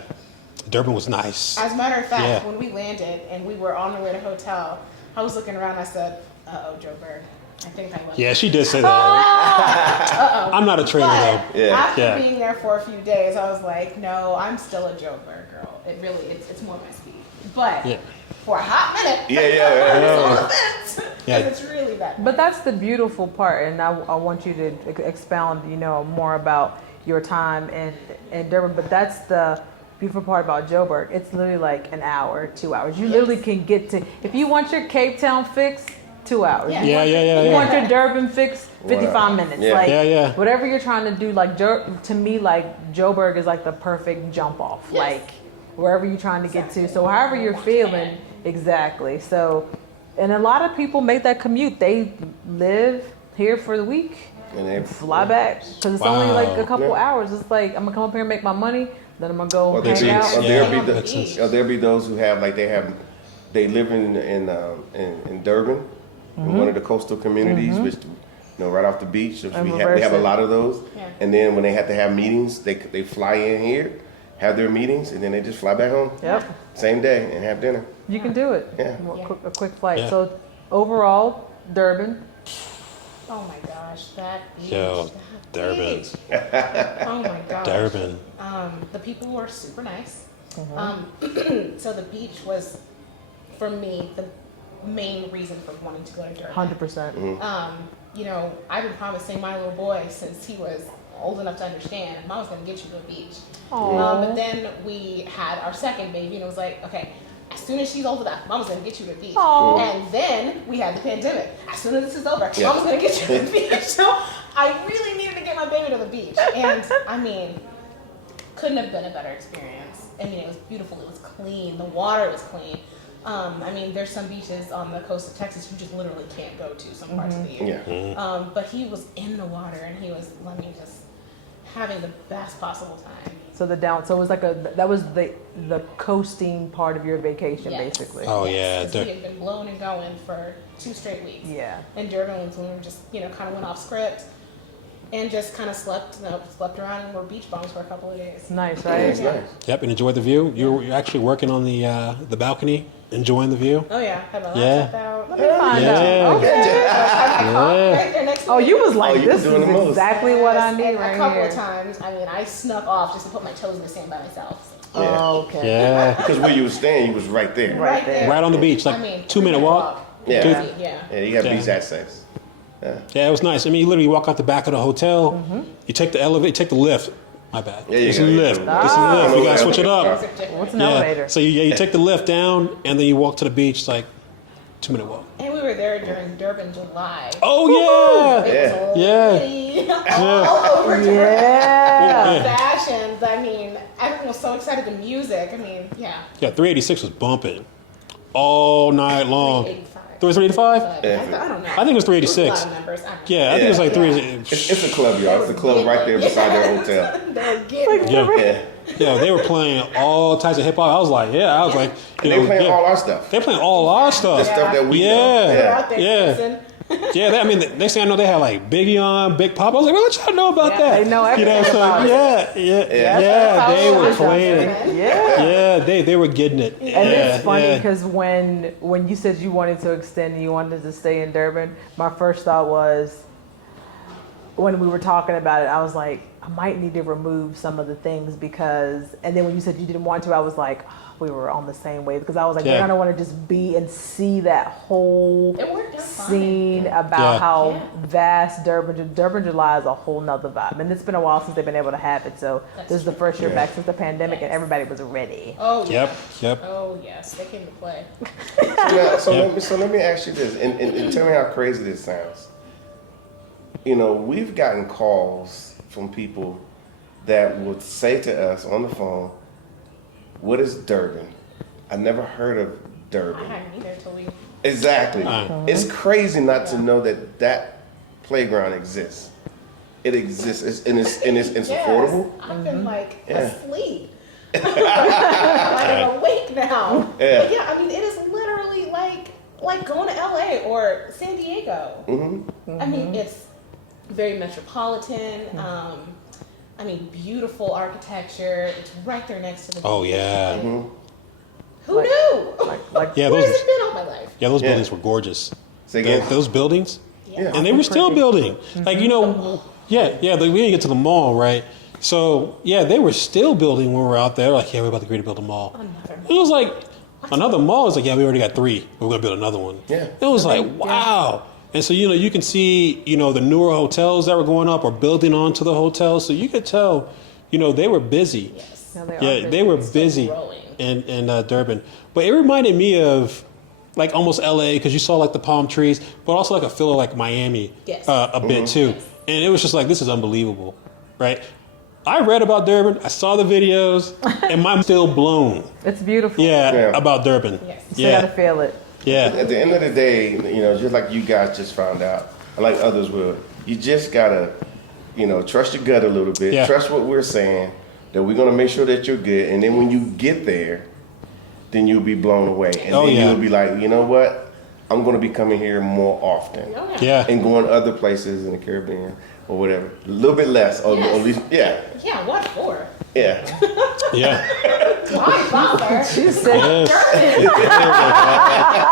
Durban was nice. As a matter of fact, Yeah. when we landed and we were on the way to hotel, I was looking around. I said, "Uh-oh, Joe Bird. I think I went." Yeah, she did say that. I'm not a trainer But though. Yeah. after Yeah. being there for a few days, I was like, "No, I'm still a Joe Bird girl. It's more my speed." But Yeah. for a hot minute, Yeah. on the fence, Yeah. because it's really that. But that's the beautiful part, and I want you to expound, more about your time in Durban. But that's the beautiful part about Joburg. It's literally like an hour, 2 hours. You literally can get to, if you want your Cape Town fix, 2 hours. Yeah. You Yeah. want your Durban fix, 55 minutes. Yeah. Like, Yeah. whatever you're trying to do, like, to me, like, Joburg is like the perfect jump off. Yes. Like, wherever you're trying to get to. So however you're feeling, exactly. So, and a lot of people make that commute. They live here for the week, And they fly back, because it's only Wow. like a couple Yeah. hours. It's like, I'm gonna come up here and make my money, then I'm gonna go Or hang out. there'll be those who have like they live in Durban, in one of the coastal communities, which right off the beach. Which And we have reverse a it. lot of those. Yeah. And then when they have to have meetings, they fly in here, have their meetings, and then they just fly back home Yep, same day and have dinner. you can do it. Yeah. A quick flight. Yeah. So overall, Durban. Oh my gosh, that beach. Yo, that Durban. beach. Oh my gosh. Durban. The people were super nice. Mm-hmm. So the beach was, for me, the main reason for wanting to go to Durban. 100%. I've been promising my little boy since he was old enough to understand, Mom's gonna get you to the beach. But then we had our second baby, and it was like, okay, as soon as she's old enough, Mom's gonna get you to the beach. Aw. And then we had the pandemic. As soon as this is over, Yeah. Mom's gonna get you to the beach. So I really needed to get my baby to the beach. And I mean, couldn't have been a better experience. I mean, it was beautiful. It was clean. The water was clean. There's some beaches on the coast of Texas you just literally can't go to some parts of the year. Yeah. But he was in the water and he was, just having the best possible time. So so it was like that was the coasting part of your vacation, Yes. basically. Oh yeah. Because we had been blown and going for 2 straight weeks. Yeah. And Durban was when we just, kind of went off script and just kind of slept around and were beach bums for a couple of days. Nice, Yeah, right? it's nice. Yep, and enjoyed the view. You're actually working on the balcony, enjoying the view. Oh yeah, had my Yeah. laptop out. Let me find Yeah. out. Okay. Had my coffee right there next to Oh, me. you was like, you this doing the is most. exactly what I Yes, need and right a couple here. of times, I snuck off just to put my toes in the sand by myself. Yeah. Oh, okay. Yeah. Because where you was staying, you was right there. Right there. Right on the beach, like 2-minute walk. Yeah. Yeah. Yeah, you have Yeah. beach access. Yeah, it was nice. I mean, you literally walk out the back of the hotel, you take the elevator, you take the lift. My bad. It's a lift. It's a lift. You gotta switch it up. What's an elevator? So you take the lift down, and then you walk to the beach. It's like 2-minute walk. And we were there during Durban, July. Oh yeah. It was Yeah. all over Durban. Yeah. Fashions. I mean, everyone was so excited. The music. I mean, yeah. Yeah, 386 was bumping all night long. 385. 385? I don't know. I think it was 386. A lot of numbers. I don't know. Yeah, I think it was like Yeah. 386. It's a club, y'all. It's a club right there beside their hotel. They were getting it. Yeah. Yeah. Yeah, they were playing all types of hip hop. I was like, you And know, they playing yeah. all our stuff. They're playing all our The stuff. stuff that we Yeah. know. They're out there Yeah. dancing. Yeah, I mean, the next thing I know, they had like Biggie on, Big Pop. I was like, well, what y'all know about Yeah, that? they know everything so about it. yeah, they were playing it. Yeah. Yeah, they were getting it. And Yeah, it's funny yeah. because when you said you wanted to extend and you wanted to stay in Durban, my first thought was, when we were talking about it, I was like, I might need to remove some of the things because, and then when you said you didn't want to, I was like, oh, we were on the same wave because I was like, Yeah. I don't want to just be and see that whole It worked out fine. scene about Yeah. how Yeah. vast Durban July is a whole nother vibe. And it's been a while since they've been able to have it. So this is the first year back since the pandemic and everybody was ready. Oh, yeah. Yep. Oh, yes. They came to play. So let me ask you this, and tell me how crazy this sounds. You know, we've gotten calls from people that would say to us on the phone, "What is Durban? I never heard of I Durban." hadn't either until we. Exactly. It's crazy not to know that playground exists. It exists, it's Yes, affordable. I've been like Yeah. asleep. Like I'm awake now. Yeah. But yeah, I mean, it is literally like going to LA or San Diego. I mean, it's very metropolitan. I mean, beautiful architecture. It's right there next to the. Oh beach. yeah. Who Like- knew? Like Yeah, Where's those it been all my life? those Yeah. buildings were gorgeous. Say again? Those buildings, Yeah. and they were still building. Like we didn't get to the mall, right? So yeah, they were still building when we were out there. Like, yeah, we're about to agree to build a mall. It was like another mall. It's like, yeah, we already got 3. We're gonna build another one. Yeah. It was like, wow. And so you can see the newer hotels that were going up or building onto the hotels. So you could tell, they were busy. Yes. No, they are Yeah, they were busy growing. in Durban. But it reminded me of like almost LA because you saw like the palm trees, but also like a feel of like Miami Yes. a bit too. And it was just like, this is unbelievable, right? I read about Durban, I saw the videos, and I'm still blown. it's beautiful. Yeah. About Durban. Yes. You still gotta feel it. Yeah. At the end of the day, just like you guys just found out, and like others will, you just gotta, trust your gut a little bit. Yeah. Trust what we're saying, that we're gonna make sure that you're good. And then when you get there, then you'll be blown away. And Oh, then yeah. you'll be like, you know what? I'm gonna be coming here more often. Oh, Yeah. And going other places in the Caribbean or whatever. A little bit less, or at least, yeah. Yeah, what for? Yeah. Yeah. Why bother? She said,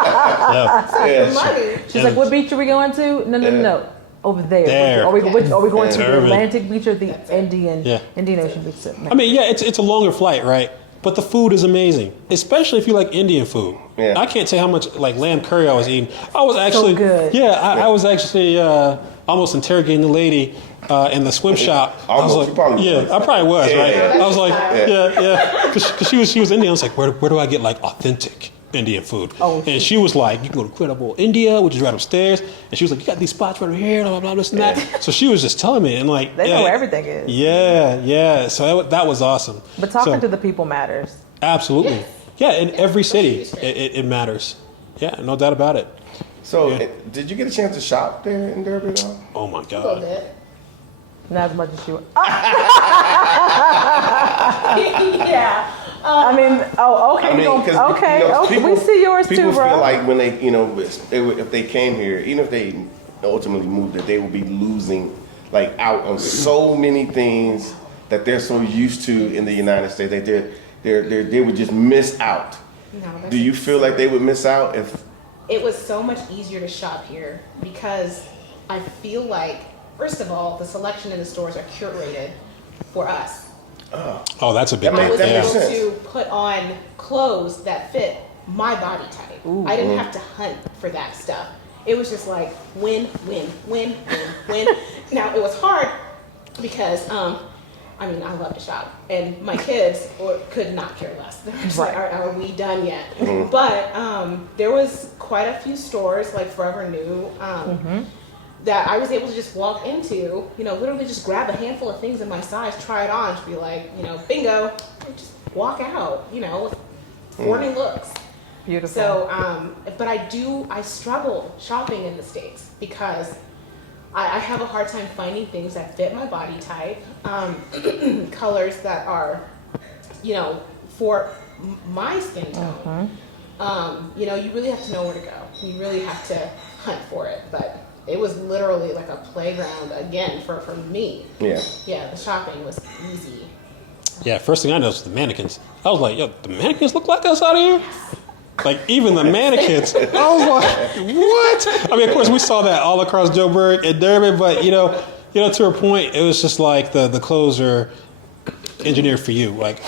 Yeah. Money. she's like, what beach are we going to? No. Over there. There. Are we going to the Durban. Atlantic beach or the Indian Ocean beach? I mean, yeah, it's a longer flight, right? But the food is amazing, especially if you like Indian food. Yeah. I can't tell how much like lamb curry I was eating. I was actually good. Yeah, I was actually almost interrogating the lady in the swim shop. I was Almost, like, you probably was. I probably was, Yeah, right? yeah. I was like, yeah, because she was Indian. I was like, where do I get like authentic Indian food? Oh, and she was like, you can go to Credible India, which is right upstairs. And she was like, you got these spots right over here, blah, blah, blah, this and that. So she was just telling me, and like, They know where everything is. Yeah. So that was awesome. But talking So- to the people matters. Absolutely. Yeah, in every city, Especially it matters. Yeah, no doubt about it. So, Yeah. did you get a chance to shop there in Durban at all? Oh my A little God. bit. Not as much as you. Yeah. I mean, okay. Okay. We see yours people too, bro. feel like when they, if they came here, even if they ultimately moved, that they would be losing like out on so many things that they're so used to in the United States. That they would just miss out. No, Do you feel like they would miss out if? it was so much easier to shop here because I feel like, first of all, the selection in the stores are curated for us. Oh, that's a big That deal. makes- that Yeah. makes sense. To put on clothes that fit my body type. I didn't have to hunt for that stuff. it was just like win, win, win, win, win. Now it was hard because I mean, I love to shop, and my kids could not care less. They were just like, are we done yet? But there was quite a few stores, like Forever New, that I was able to just walk into, you know, literally just grab a handful of things in my size, try it on, to be like, you know, bingo, and just walk out, you know, with 40 looks. Beautiful. So, but I struggle shopping in the States because I have a hard time finding things that fit my body type, colors that are, you know, for my skin tone. You know, you really have to know where to go. You really have to hunt for it. But it was literally like a playground again for me. Yeah. Yeah, the shopping was easy. Yeah, first thing I noticed was the mannequins. I was like, yo, the mannequins look like us out of here? Like, even the mannequins. I was like, what? I mean, of course, we saw that all across Joburg and Durban, but, you know, to a point, it was just like the clothes are engineered for you. Like,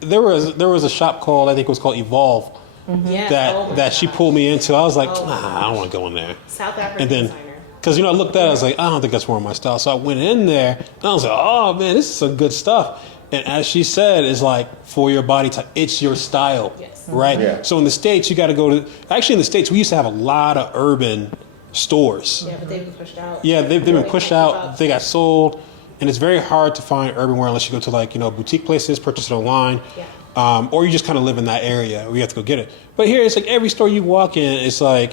there was a shop called, I think it was called Evolve, that she pulled me into. I was like, I don't want to go in there. South African and then, designer. because, you know, I looked at it, I was like, I don't think that's more my style. So I went in there, and I was like, oh, man, this is some good stuff. And as she said, it's like, for your body type, it's your style. Yes. Right? Yeah. So in the States, you got to go to... Actually, in the States, we used to have a lot of urban stores. Yeah, but they've been pushed out. Yeah, they've been pushed out. They got sold. And it's very hard to find urban wear unless you go to, like, you know, boutique places, purchase it online. Yeah. Or you just kind of live in that area where you have to go get it. But here, it's like every store you walk in, it's like...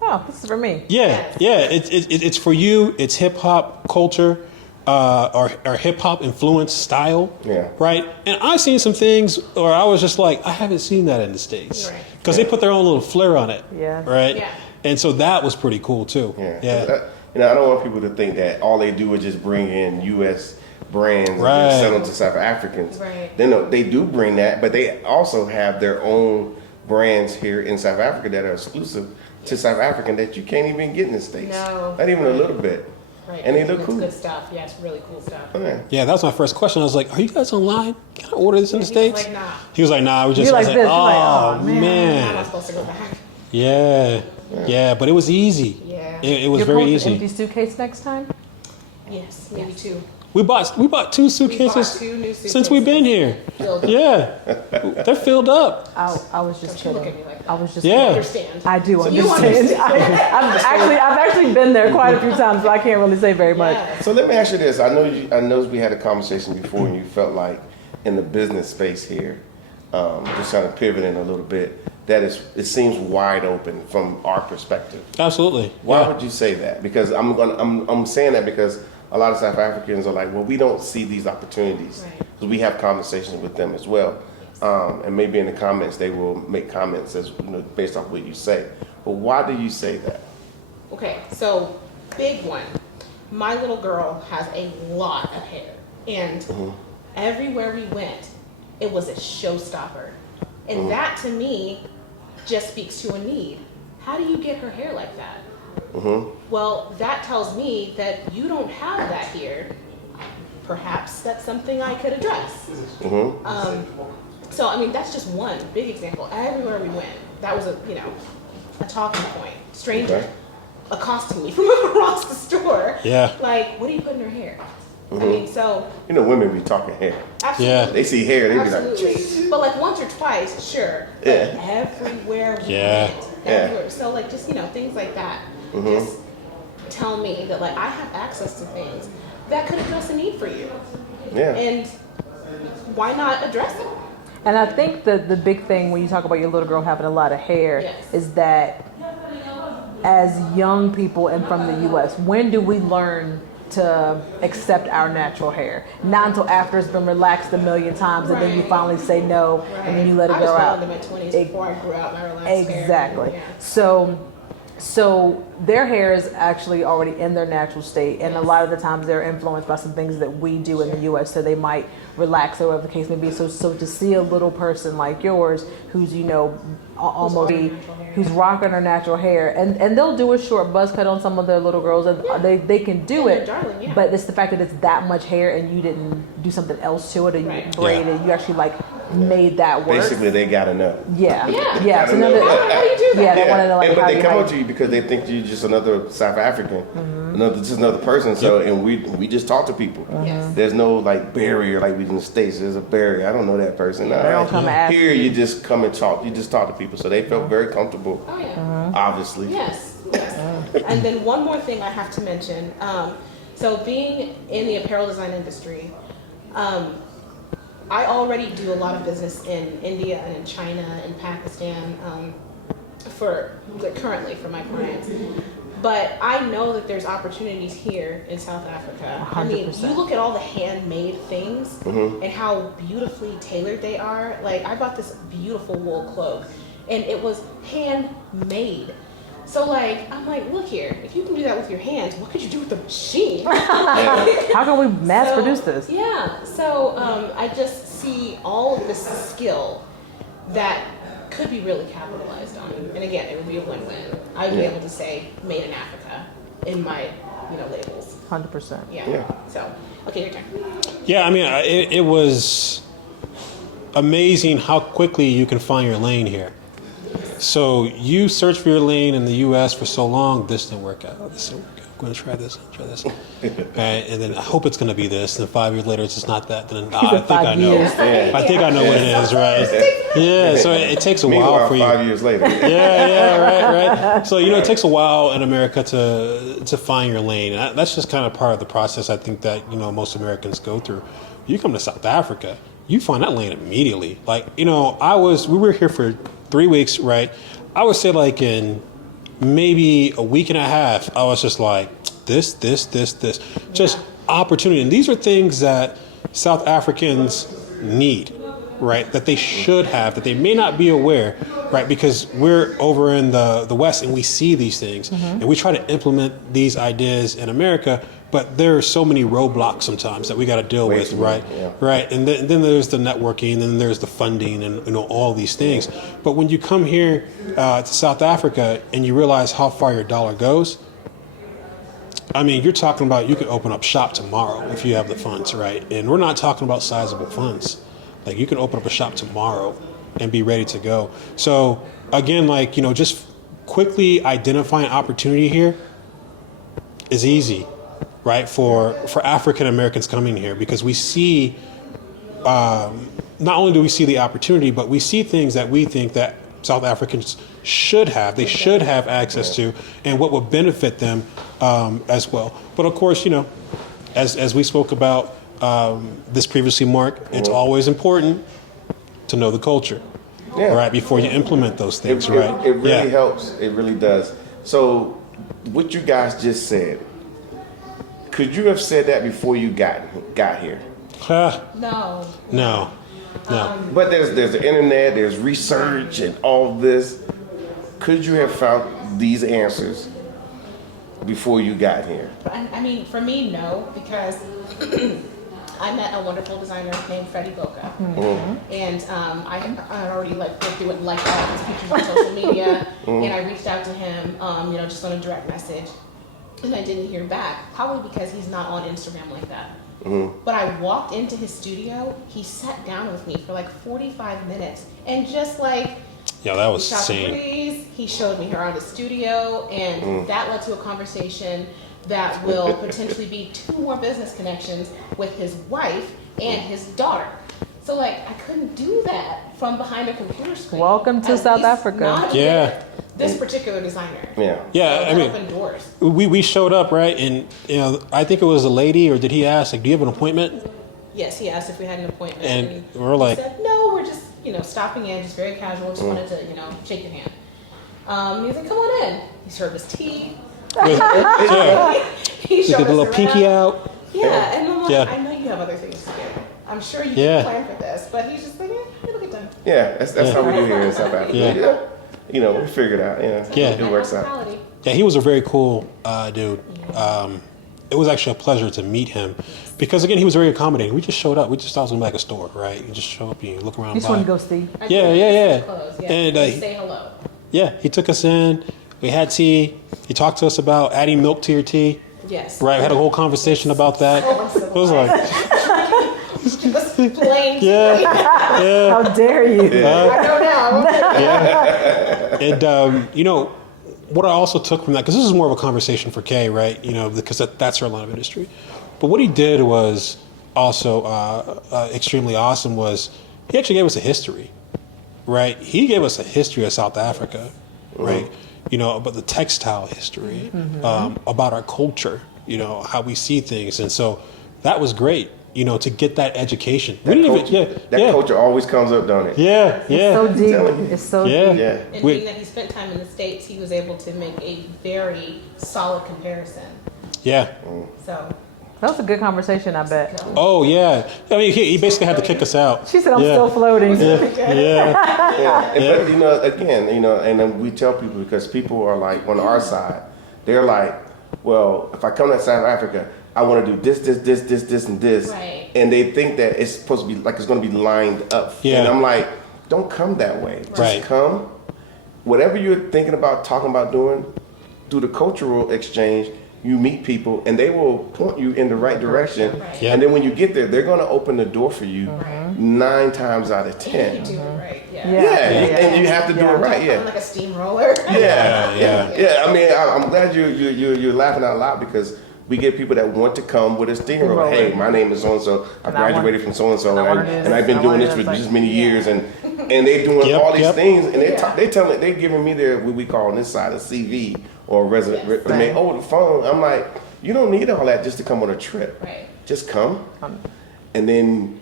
Oh, this is for me. Yeah, yeah. It's for you. It's hip-hop culture. Or hip hop influenced style, right? And I've seen some things where I was just like, I haven't seen that in the States, because they put their own little flair on it, right? Yeah. And so that was pretty cool too. Yeah. You know, I don't want people to think that all they do is just bring in U.S. brands and sell them to South Africans. Right. They do bring that, but they also have their own brands here in South Africa that are exclusive to South African that you can't even get in the States. No. Not even a little bit. Right. And they look cool. It's good stuff. Yeah, it's really cool stuff. Yeah, that was my first question. I was like, are you guys online? Can I order this in the States? Like, nah. He was like, nah, we just... You're like I was this. oh, You're like, man. How am I supposed to go back? Yeah, but it was easy. Yeah. It was You're very pulling easy. an empty suitcase next time? Yes, maybe two. We bought two suitcases, two new suitcases. since we've been here. Yeah, they're filled up. I was just Don't you kidding. look at me like that. I was just Yeah. I kidding. understand. I do You understand. I've actually been there quite a few times, so I can't really say very much. Yeah. So let me ask you this. I know we had a conversation before and you felt like in the business space here, just kind of pivoting a little bit, that it seems wide open from our perspective. Absolutely. Why would you say that? Because I'm saying that because a lot of South Africans are like, well, we don't see these opportunities. Because we have conversations with them as well. And maybe in the comments, they will make comments as based off what you say. But why do you say that? Okay, so big one. My little girl has a lot of hair. And everywhere we went, it was a showstopper. And that to me just speaks to a need. How do you get her hair like that? Well, that tells me that you don't have that here. Perhaps that's something I could address. So, I mean, that's just one big example. Everywhere we went, that was a talking point. Stranger accosting me from across the store. Yeah. Like, what do you put in her hair? I mean, so. Women be talking hair. Absolutely. Yeah. They see hair, they Absolutely. be like, But like once or twice, sure. But everywhere we went. Everywhere. So like just, things like that. Just tell me that like I have access to things that could address a need for you. yeah. And why not address it? And I think the big thing when you talk about your little girl having a lot of hair is that as young people and from the U.S., when do we learn to accept our natural hair? Not until after it's been relaxed a million times and then you finally say no and then you let it grow out. I was in my 20s before I grew out my relaxed hair. Exactly. So their hair is actually already in their natural state, and a lot of the times they're influenced by some things that we do in the U.S. So they might relax or whatever the case may be. So to see a little person like yours who's almost who's rocking her natural hair, and they'll do a short buzz cut on some of their little girls, and they can do it. Darling, yeah. But it's the fact that it's that much hair and you didn't do something else to it, or you braid it. You actually made that work. Basically, they gotta know. Yeah. Gotta So know. How do you do that? Yeah, they want to know but they come how up to you because they think you're just another South African, just another person. So, and we just talk to people. Yes. There's no barrier like we do in the States. There's a barrier. I don't know that person. They don't come ask Here, you. you just come and talk. You just talk to people. So they felt very comfortable. Oh yeah. Obviously. Yes. And then one more thing I have to mention. So being in the apparel design industry, I already do a lot of business in India and in China and Pakistan currently for my clients. But I know that there's opportunities here in South Africa. 100%. I mean, you look at all the handmade things and how beautifully tailored they are. Like, I bought this beautiful wool cloak, and it was handmade. So, I'm like, look here, if you can do that with your hands, what could you do with the machine? How can we mass produce this? Yeah, so I just see all of this skill that could be really capitalized on. And again, it would be a win-win. I would be able to say made in Africa in my, labels. 100%. Yeah. So, okay, your turn. Yeah, I mean, it was amazing how quickly you can find your lane here. So you search for your lane in the U.S. for so long, this didn't work out. This didn't work out. I'm going to try this. And then I hope it's going to be this. And then 5 years later, it's just not that. Then I think I know. I think I know what it is, right? Yeah. So it takes a while for you. 5 years later. Right. So it takes a while in America to find your lane. And that's just kind of part of the process. I think that most Americans go through. You come to South Africa, you find that lane immediately. We were here for 3 weeks, right? I would say in maybe a week and a half, I was just like, this. Just opportunity. And these are things that South Africans need, right? That they should have, that they may not be aware, right? Because we're over in the West and we see these things and we try to implement these ideas in America, but there are so many roadblocks sometimes that we got to deal with, right? Yeah. Right. And then there's the networking, and then there's the funding, and all these things. But when you come here to South Africa and you realize how far your dollar goes, I mean, you're talking about you could open up shop tomorrow if you have the funds, right? And we're not talking about sizable funds. You can open up a shop tomorrow and be ready to go. So again, just quickly identifying opportunity here is easy. Right, for African Americans coming here, because we see, not only do we see the opportunity, but we see things that we think that South Africans should have. They should have access to, and what would benefit them as well. But of course, as we spoke about this previously, Mark, it's always important to know the culture, right, before you implement those things. Right? It really helps. It really does. So, what you guys just said. Could you have said that before you got here? No. But there's the internet, there's research and all this. Could you have found these answers before you got here? I mean, for me, no, because I met a wonderful designer named Freddie Boca, and I had already looked through it and liked all his pictures on social media, and I reached out to him, just on a direct message. And I didn't hear back, probably because he's not on Instagram like that. But I walked into his studio, he sat down with me for 45 minutes and just that was insane. He showed me around his studio, and that led to a conversation that will potentially be 2 more business connections with his wife and his daughter. So I couldn't do that from behind a computer screen. Welcome to South Africa. Yeah. This particular designer. Yeah. Yeah, so opened doors. We showed up, right? And I think it was a lady, or did he ask, do you have an appointment? Yes, he asked if we had an appointment. And we're like, he said, no, we're just, stopping in, just very casual, just wanted to, shake your hand. He was like, come on in. He served us tea. He showed us a little around. pinky out. Yeah, and I'm like, I know you have other things to do. I'm sure you can plan for this, but he's just like, it'll get done. Yeah, that's how we do here in South Africa. Yeah. We figured out. Yeah. It works out. Yeah, he was a very cool dude. It was actually a pleasure to meet him because, again, he was very accommodating. We just showed up. We just thought it was going to be like a store, right? You just show up and you look around. You just want to go see. Yeah. Clothes, And say hello. yeah, he took us in. We had tea. He talked to us about adding milk to your tea. Yes. Right, we had a whole conversation about that. It was like, Just plain. yeah. How dare you? I know now. And you know, what I also took from that, because this is more of a conversation for Kay, right? You know, because that's her line of industry. But what he did was also extremely awesome. Was he actually gave us a history, right? He gave us a history of South Africa, right? You know, about the textile history, about our culture, you know, how we see things, and so that was great. You know, to get that education. That culture always comes up, don't it? Yeah. It's so deep. It's so deep. Yeah. And being that he spent time in the States, he was able to make a very solid comparison. Yeah. So. That was a good conversation, I bet. Oh yeah. I mean, he basically had to kick us out. She said, "I'm still floating." Yeah. But you know, again, you know, and then we tell people, because people are like on our side, they're like, well, if I come to South Africa, I want to do this, and this. Right. And they think that it's supposed to be like it's going to be lined up. Yeah. And I'm like, don't come that way. Just Right. come. Whatever you're thinking about, talking about doing, through the cultural exchange, you meet people and they will point you in the right direction. Right. Yeah. And then when you get there, they're going to open the door for you 9 times out of 10. You do it right. Yeah. And you have to do it right. Kind Yeah. of like a steamroller. Yeah. I mean, I'm glad you're laughing out loud, because we get people that want to come with a steamroller. Hey, my name is so and so. I graduated from so and so, and I've been doing this for this many years, and they're doing all these things, and they're giving me their, what we call on this side, a CV or a resume over the phone. I'm like, you don't need all that just to come on a trip. Right. Just come, and then.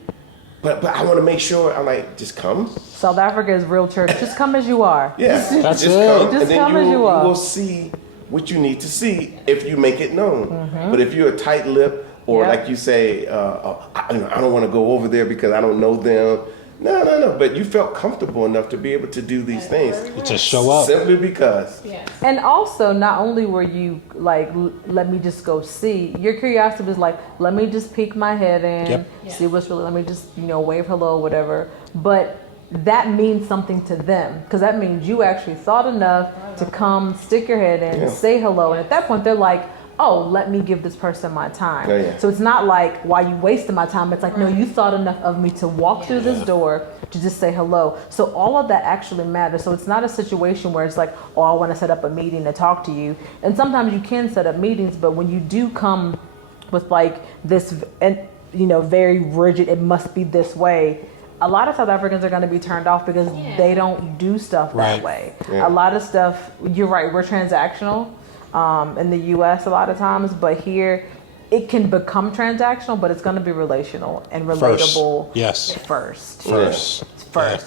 But I want to make sure. I'm like, just come. South Africa is real church. Just come as you are. Yeah, That's just it. come, Just and then come as you are. will see what you need to see if you make it known. But if you're a tight lip, or Yep. like you say, I don't want to go over there because I don't know them. No. But you felt comfortable enough to be able to do these things You just show up. simply because. Yes. And also, not only were you like, let me just go see, your curiosity was like, let me just peek my head in, Yep. see what's really, let me just, wave hello, whatever. But that means something to them, because that means you actually thought enough to come, stick your head in, say hello. And at that point, they're like, oh, let me give this person my time. Oh, yeah. So it's not like, why you wasting my time? It's like, no, you thought enough of me to walk through this door to just say hello. So all of that actually matters. So it's not a situation where it's like, oh, I want to set up a meeting to talk to you. And sometimes you can set up meetings, but when you do come with like this, and very rigid, it must be this way, a lot of South Africans are going to be turned off because they don't do stuff that Right. way. Yeah. A lot of stuff, you're right, we're transactional in the US a lot of times, but here it can become transactional, but it's going to be relational and relatable Yes. first. Yeah.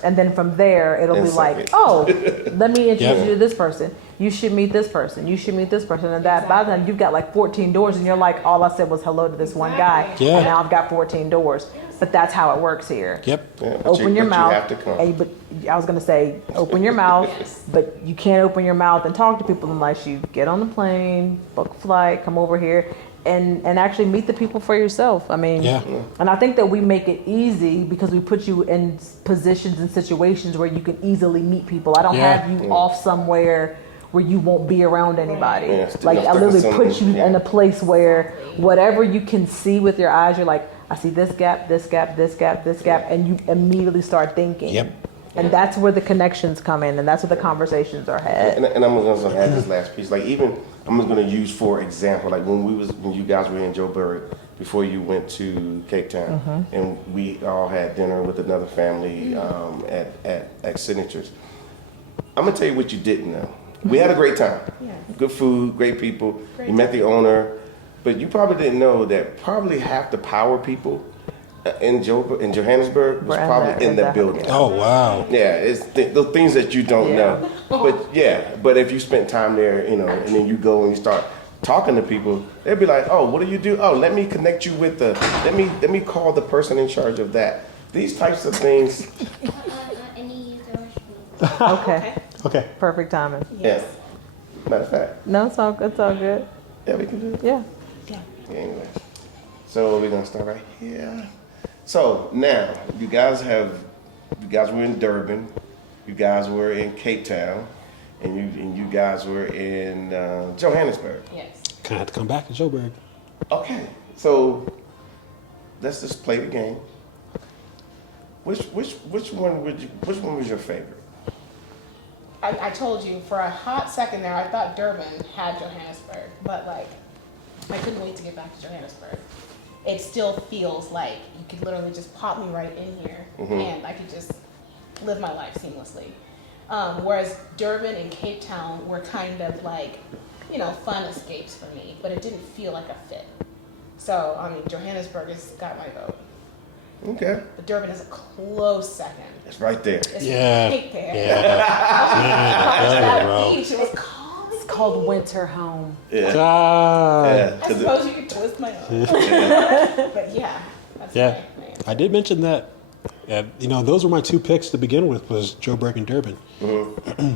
And then from there, it'll be And like, second. oh, let me introduce Yep. you to this person. You should meet this person. You should meet this person. And that by then you've got like 14 doors, and you're like, all I said was hello to this one guy. Yeah. And now I've got 14 doors. But that's how it works here. Yep. Yeah, but Open your but mouth. You have to come. But I was gonna say, open your mouth, but you can't open your mouth and talk to people unless you get on the plane, book a flight, come over here, and actually meet the people for yourself. I mean, Yeah. and I think that we make it easy because we put you in positions and situations where you can easily meet people. I don't Yeah. have you off somewhere where you won't be around anybody. Yeah, still Like I stuck in literally something, put you in a place where whatever you can see with your eyes, you're like, I see this gap, this gap, this gap, this gap, and you immediately start thinking. Yep. And that's where the connections come in, and that's where the conversations are had. And I'm going to add this last piece. Like, even I'm just going to use for example, like when you guys were in Joburg before you went to Cape Town, and we all had dinner with another family at Signatures. I'm gonna tell you what you didn't know. We had a great time. Good food, great people. You met the owner, but you probably didn't know that probably half the power people in Johannesburg was probably in that building. Oh wow. Yeah, it's the things that you don't know. But if you spent time there, and then you go and you start talking to people, they'd be like, oh, what do you do? Oh, let me connect you with let me call the person in charge of that. These types of things. Okay. Okay. Perfect timing. Yeah. Matter of fact, No, it's all good. yeah, we can do it. Yeah. Yeah. Anyway, so we're gonna start right here. So now, you guys were in Durban, you guys were in Cape Town, and you guys were in Johannesburg. Yes. Kind of have to come back to Joburg. Okay, so let's just play the game. Which one was your favorite? I told you for a hot second there, I thought Durban had Johannesburg, but like, I couldn't wait to get back to Johannesburg. It still feels like you could literally just pop me right in here, and I could just live my life seamlessly. Whereas Durban and Cape Town were kind of like, fun escapes for me, but it didn't feel like a fit. So, I mean, Johannesburg has got my vote. Okay, But Durban is a close second. it's right there. It's Yeah. right there. Yeah, bro. Beach, it was calm. It's called Winter Home. Yeah, Ah. yeah. I 'Cause suppose you could twist my arm. But yeah, that's Yeah, my answer. I did mention that. Yeah, those were my two picks to begin with, was Joburg and Durban.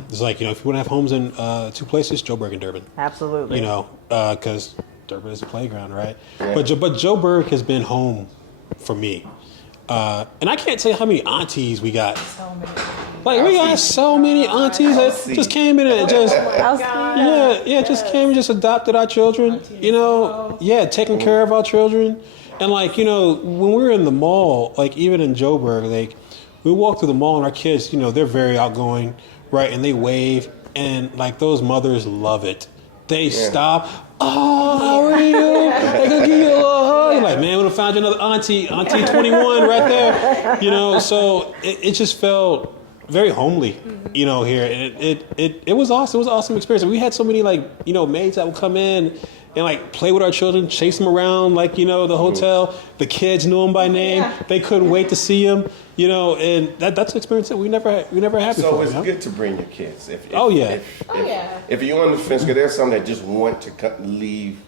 It's like, if you want to have homes in two places, Joburg and Durban. Absolutely. Because Durban is a playground, right? But Joburg has been home for me. And I can't tell you how many aunties we got. So many. Like, we got so many aunties that just came in and just, God. just came and just adopted our children. Taking care of our children. And like, when we were in the mall, like even in Joburg, like we walk through the mall and our kids, they're very outgoing, right? And they wave, and like those mothers love it. They stop. Oh, how are you? They gonna give you a little hug. You're like, man, we done found you another auntie 21 right there. So it just felt very homely, here. And it was awesome. It was an awesome experience. And we had so many maids that would come in and like play with our children, chase them around the hotel. The kids knew them by name. Yeah. They couldn't wait to see them. And that's an experience that we never had before. So it's good to bring your kids. If you're on the fence, because there's some that just want to leave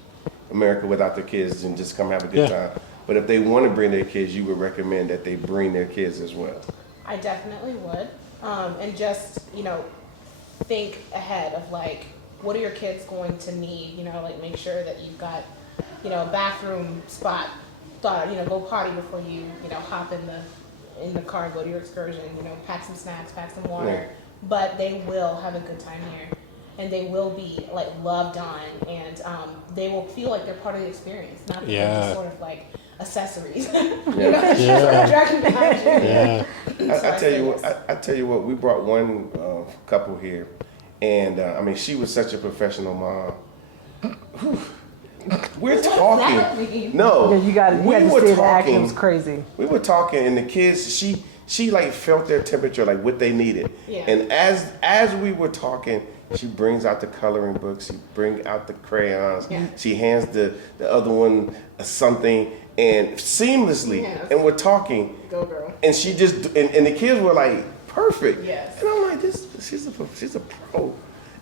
America without their kids and just come have a good time. But if they want to bring their kids, you would recommend that they bring their kids as well. I definitely would. And just, think ahead of like, what are your kids going to need? Make sure that you've got, a bathroom spot. Go potty before you, hop in the car and go to your excursion. Pack some snacks, pack some water. Yeah. But they will have a good time here, and they will be like loved on, and they will feel like they're part of the experience, not that they're just sort of like accessories. Dragging behind you. Yeah. I tell you what. We brought one couple here, and she was such a professional mom. We're talking. No, Yeah, you had to see it in action. It was crazy. We were talking, and the kids, she like felt their temperature, like what they needed. Yeah. And as we were talking, she brings out the coloring books. She brings out the crayons. Yeah. She hands the other one something, and seamlessly. Yes. And we're talking. Go girl. And she just and the kids were like perfect. Yes. And I'm like, she's a pro.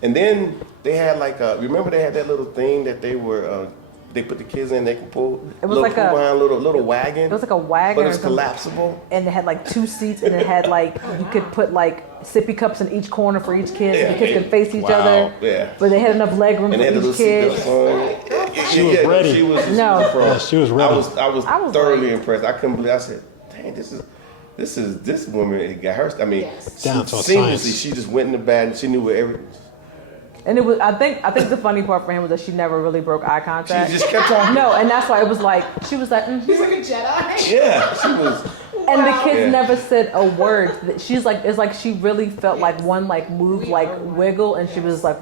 And then they had remember they had that little thing that they were they put the kids in, they can pull. It was like a little wagon. It was like a wagon, but it's or something. collapsible. And it had like two seats, and it had you could put like sippy cups in each corner for each kid. So the kids could face each other. Yeah. But they had enough leg room And they for had the each little kid. seatbelts on. She was ready. She was No. a pro. Yeah, she was ready. I was I was thoroughly like- impressed. I couldn't believe. I said, "Dang, this woman it got her." I mean, Yes. Down to a seamlessly, science. she just went in the bed and she knew where every. And it was. I think the funny part for him was that she never really broke eye She contact. just kept talking. No, and that's why it was like she was like, He's like a Jedi. Yeah, she was. and the kids Yeah. never said a word. She's like, it's like she really felt like one move, wiggle, and she was like,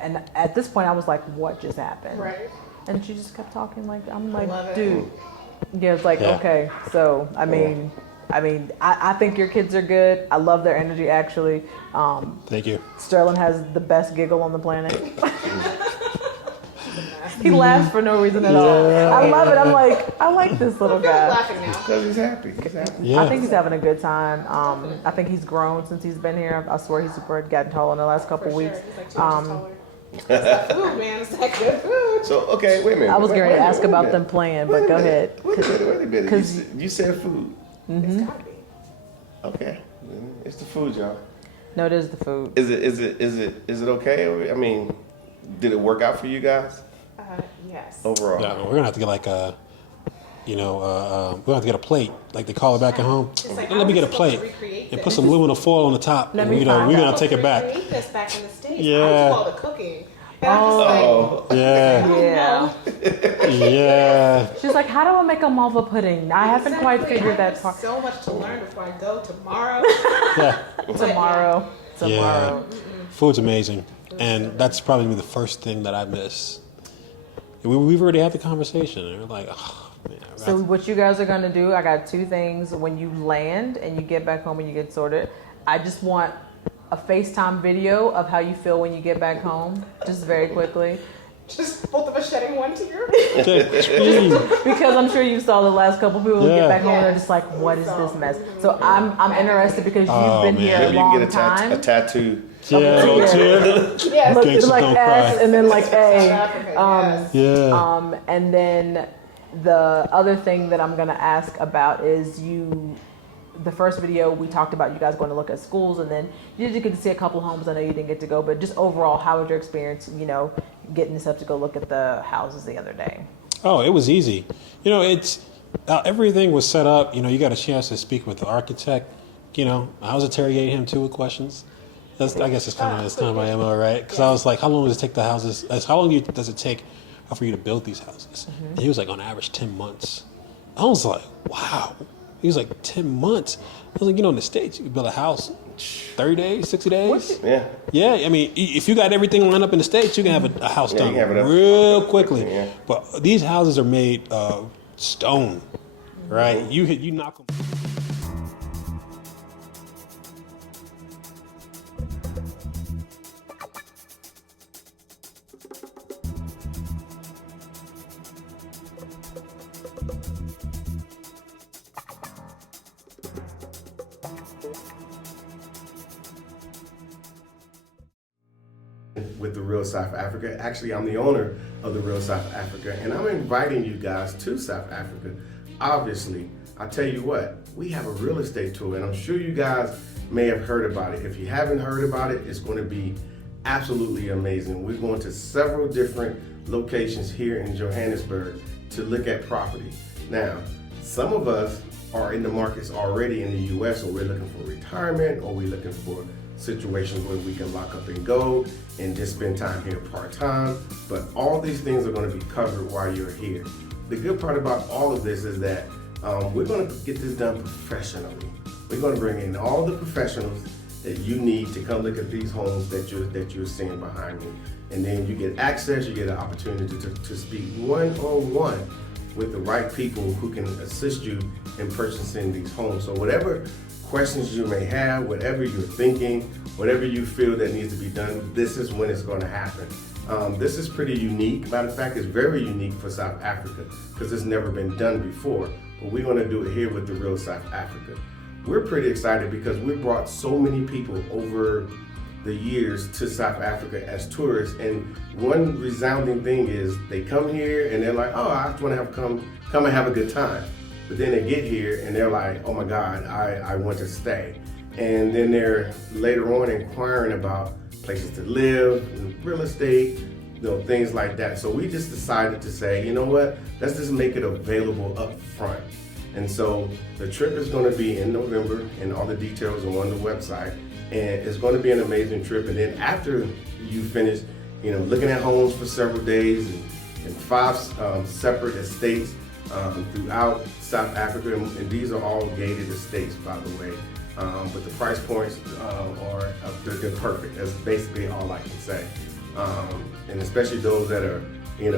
and at this point I was like, what just happened? Right. And she just kept talking I'm love like, it. dude. Yeah, it's like, Yeah. okay. So I think your kids are good. I love their energy actually. Thank you. Sterling has the best giggle on the planet. He laughs for no reason at all. I love it. I'm like, I like this little I'm guy. laughing now. Because he's happy. He's happy. Yeah. I think he's having a good time. I think he's grown since he's been here. I swear he's gotten taller in the last couple For weeks. sure. He's like 2 inches taller. It's that food, man. It's that good food. So okay, wait a minute. I was Wait going to a minute, ask wait a about minute. them playing, Wait but a go minute. ahead. Wait a minute. Cause- You said food. It's gotta be. Okay, it's the food, y'all. No, it is the food. Is it okay? Or, I mean, Did it work out for you guys Yes. overall? Yeah, we're gonna have to get like a, we're gonna have to get a plate, like they call it back at home. It's like, Let me get a how are we supposed to plate recreate and this? put some aluminum foil on the top. Let And me we're find gonna out. take it back. Recreate this back in the States. Yeah. I do all the cooking. And I'm just like, Oh, Yeah, Yeah. yeah. She's like, how do I make a malva pudding? I haven't quite exactly. figured I that have part. so much to learn before I go tomorrow. Yeah. Tomorrow. Yeah. Food's amazing, and that's probably the first thing that I miss. We've already had the conversation, and we're like, oh, man. So what you guys are gonna do? I got two things. When you land and you get back home and you get sorted, I just want a FaceTime video of how you feel when you get back home, just very quickly, Just both of us shedding one tear. because I'm sure you saw the last couple people who Yeah. get back home and they're Yes. just like, what is this mess? So I'm interested because you've Oh, been man. here a maybe you long can get a time. tattoo. Yeah, Yeah. Yes. Look, Gangsters like don't S cry. and then like A. Africa, yes. Yeah. And then the other thing that I'm gonna ask about is the first video we talked about you guys going to look at schools, and then you did get to see a couple homes. I know you didn't get to go, but just overall, how was your experience, getting this up to go look at the houses the other day? Oh, it was easy. It's everything was set up. You got a chance to speak with the architect. I was interrogating him too with questions. I guess it's kind of my MO, right? Because I was like, how long does it take the houses? How long does it take for you to build these houses? And he was like, on average, 10 months. I was like, wow. He was like, 10 months. I was like, in the States, you can build a house 30 days, 60 days. Yeah. Yeah, I mean, if you got everything lined up in the States, you can have a house Yeah, done you can have it up real quickly. Yeah. But these houses are made of stone, right? You knock them. With the Real South Africa. Actually, I'm the owner of the Real South Africa, and I'm inviting you guys to South Africa. Obviously, I tell you what, we have a real estate tour, and I'm sure you guys may have heard about it. If you haven't heard about it, it's going to be absolutely amazing. We're going to several different locations here in Johannesburg to look at property. Now, some of us are in the markets already in the US, or we're looking for retirement, or we're looking for situations where we can lock up and go and just spend time here part-time. But all these things are going to be covered while you're here. The good part about all of this is that we're going to get this done professionally. We're going to bring in all the professionals that you need to come look at these homes that you're seeing behind me. And then you get access, you get an opportunity to speak one-on-one with the right people who can assist you in purchasing these homes. So whatever questions you may have, whatever you're thinking, whatever you feel that needs to be done, this is when it's going to happen. This is pretty unique. Matter of fact, it's very unique for South Africa because it's never been done before. But we're going to do it here with the Real South Africa. We're pretty excited because we brought so many people over the years to South Africa as tourists, and one resounding thing is they come here and they're like, oh, I just want to come and have a good time. But then they get here and they're like, oh my God, I want to stay. And then they're later on inquiring about places to live, real estate, things like that. So we just decided to say, you know what, let's just make it available up front. And so the trip is going to be in November, and all the details are on the website. And it's going to be an amazing trip. And then after you finish, looking at homes for several days in 5 separate estates throughout South Africa, and these are all gated estates, by the way. But the price points they're perfect. That's basically all I can say. And especially those that are, in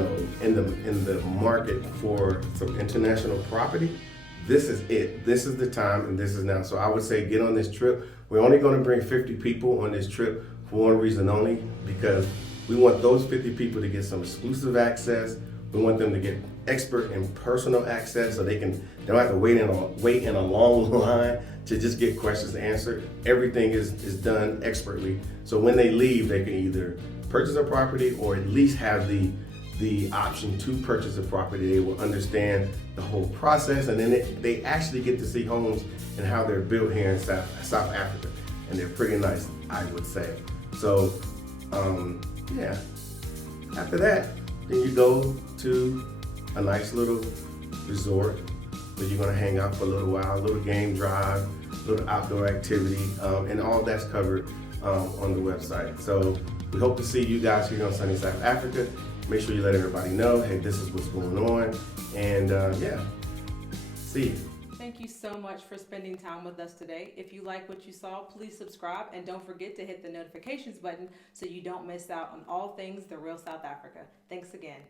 the market for some international property. This is it. This is the time, and this is now. So I would say get on this trip. We're only going to bring 50 people on this trip for one reason only, because we want those 50 people to get some exclusive access. We want them to get expert and personal access, so they don't have to wait in a long line to just get questions answered. Everything is done expertly. So when they leave, they can either purchase a property or at least have the option to purchase a property. They will understand the whole process, and then they actually get to see homes and how they're built here in South Africa. And they're pretty nice, I would say. So, yeah, After that, then you go to a nice little resort where you're gonna hang out for a little while, a little game drive, a little outdoor activity, and all that's covered on the website. So we hope to see you guys here on Sunny South Africa. Make sure you let everybody know, hey, this is what's going on, and yeah, see you. Thank you so much for spending time with us today. If you like what you saw, please subscribe and don't forget to hit the notifications button so you don't miss out on all things The Real South Africa. Thanks again.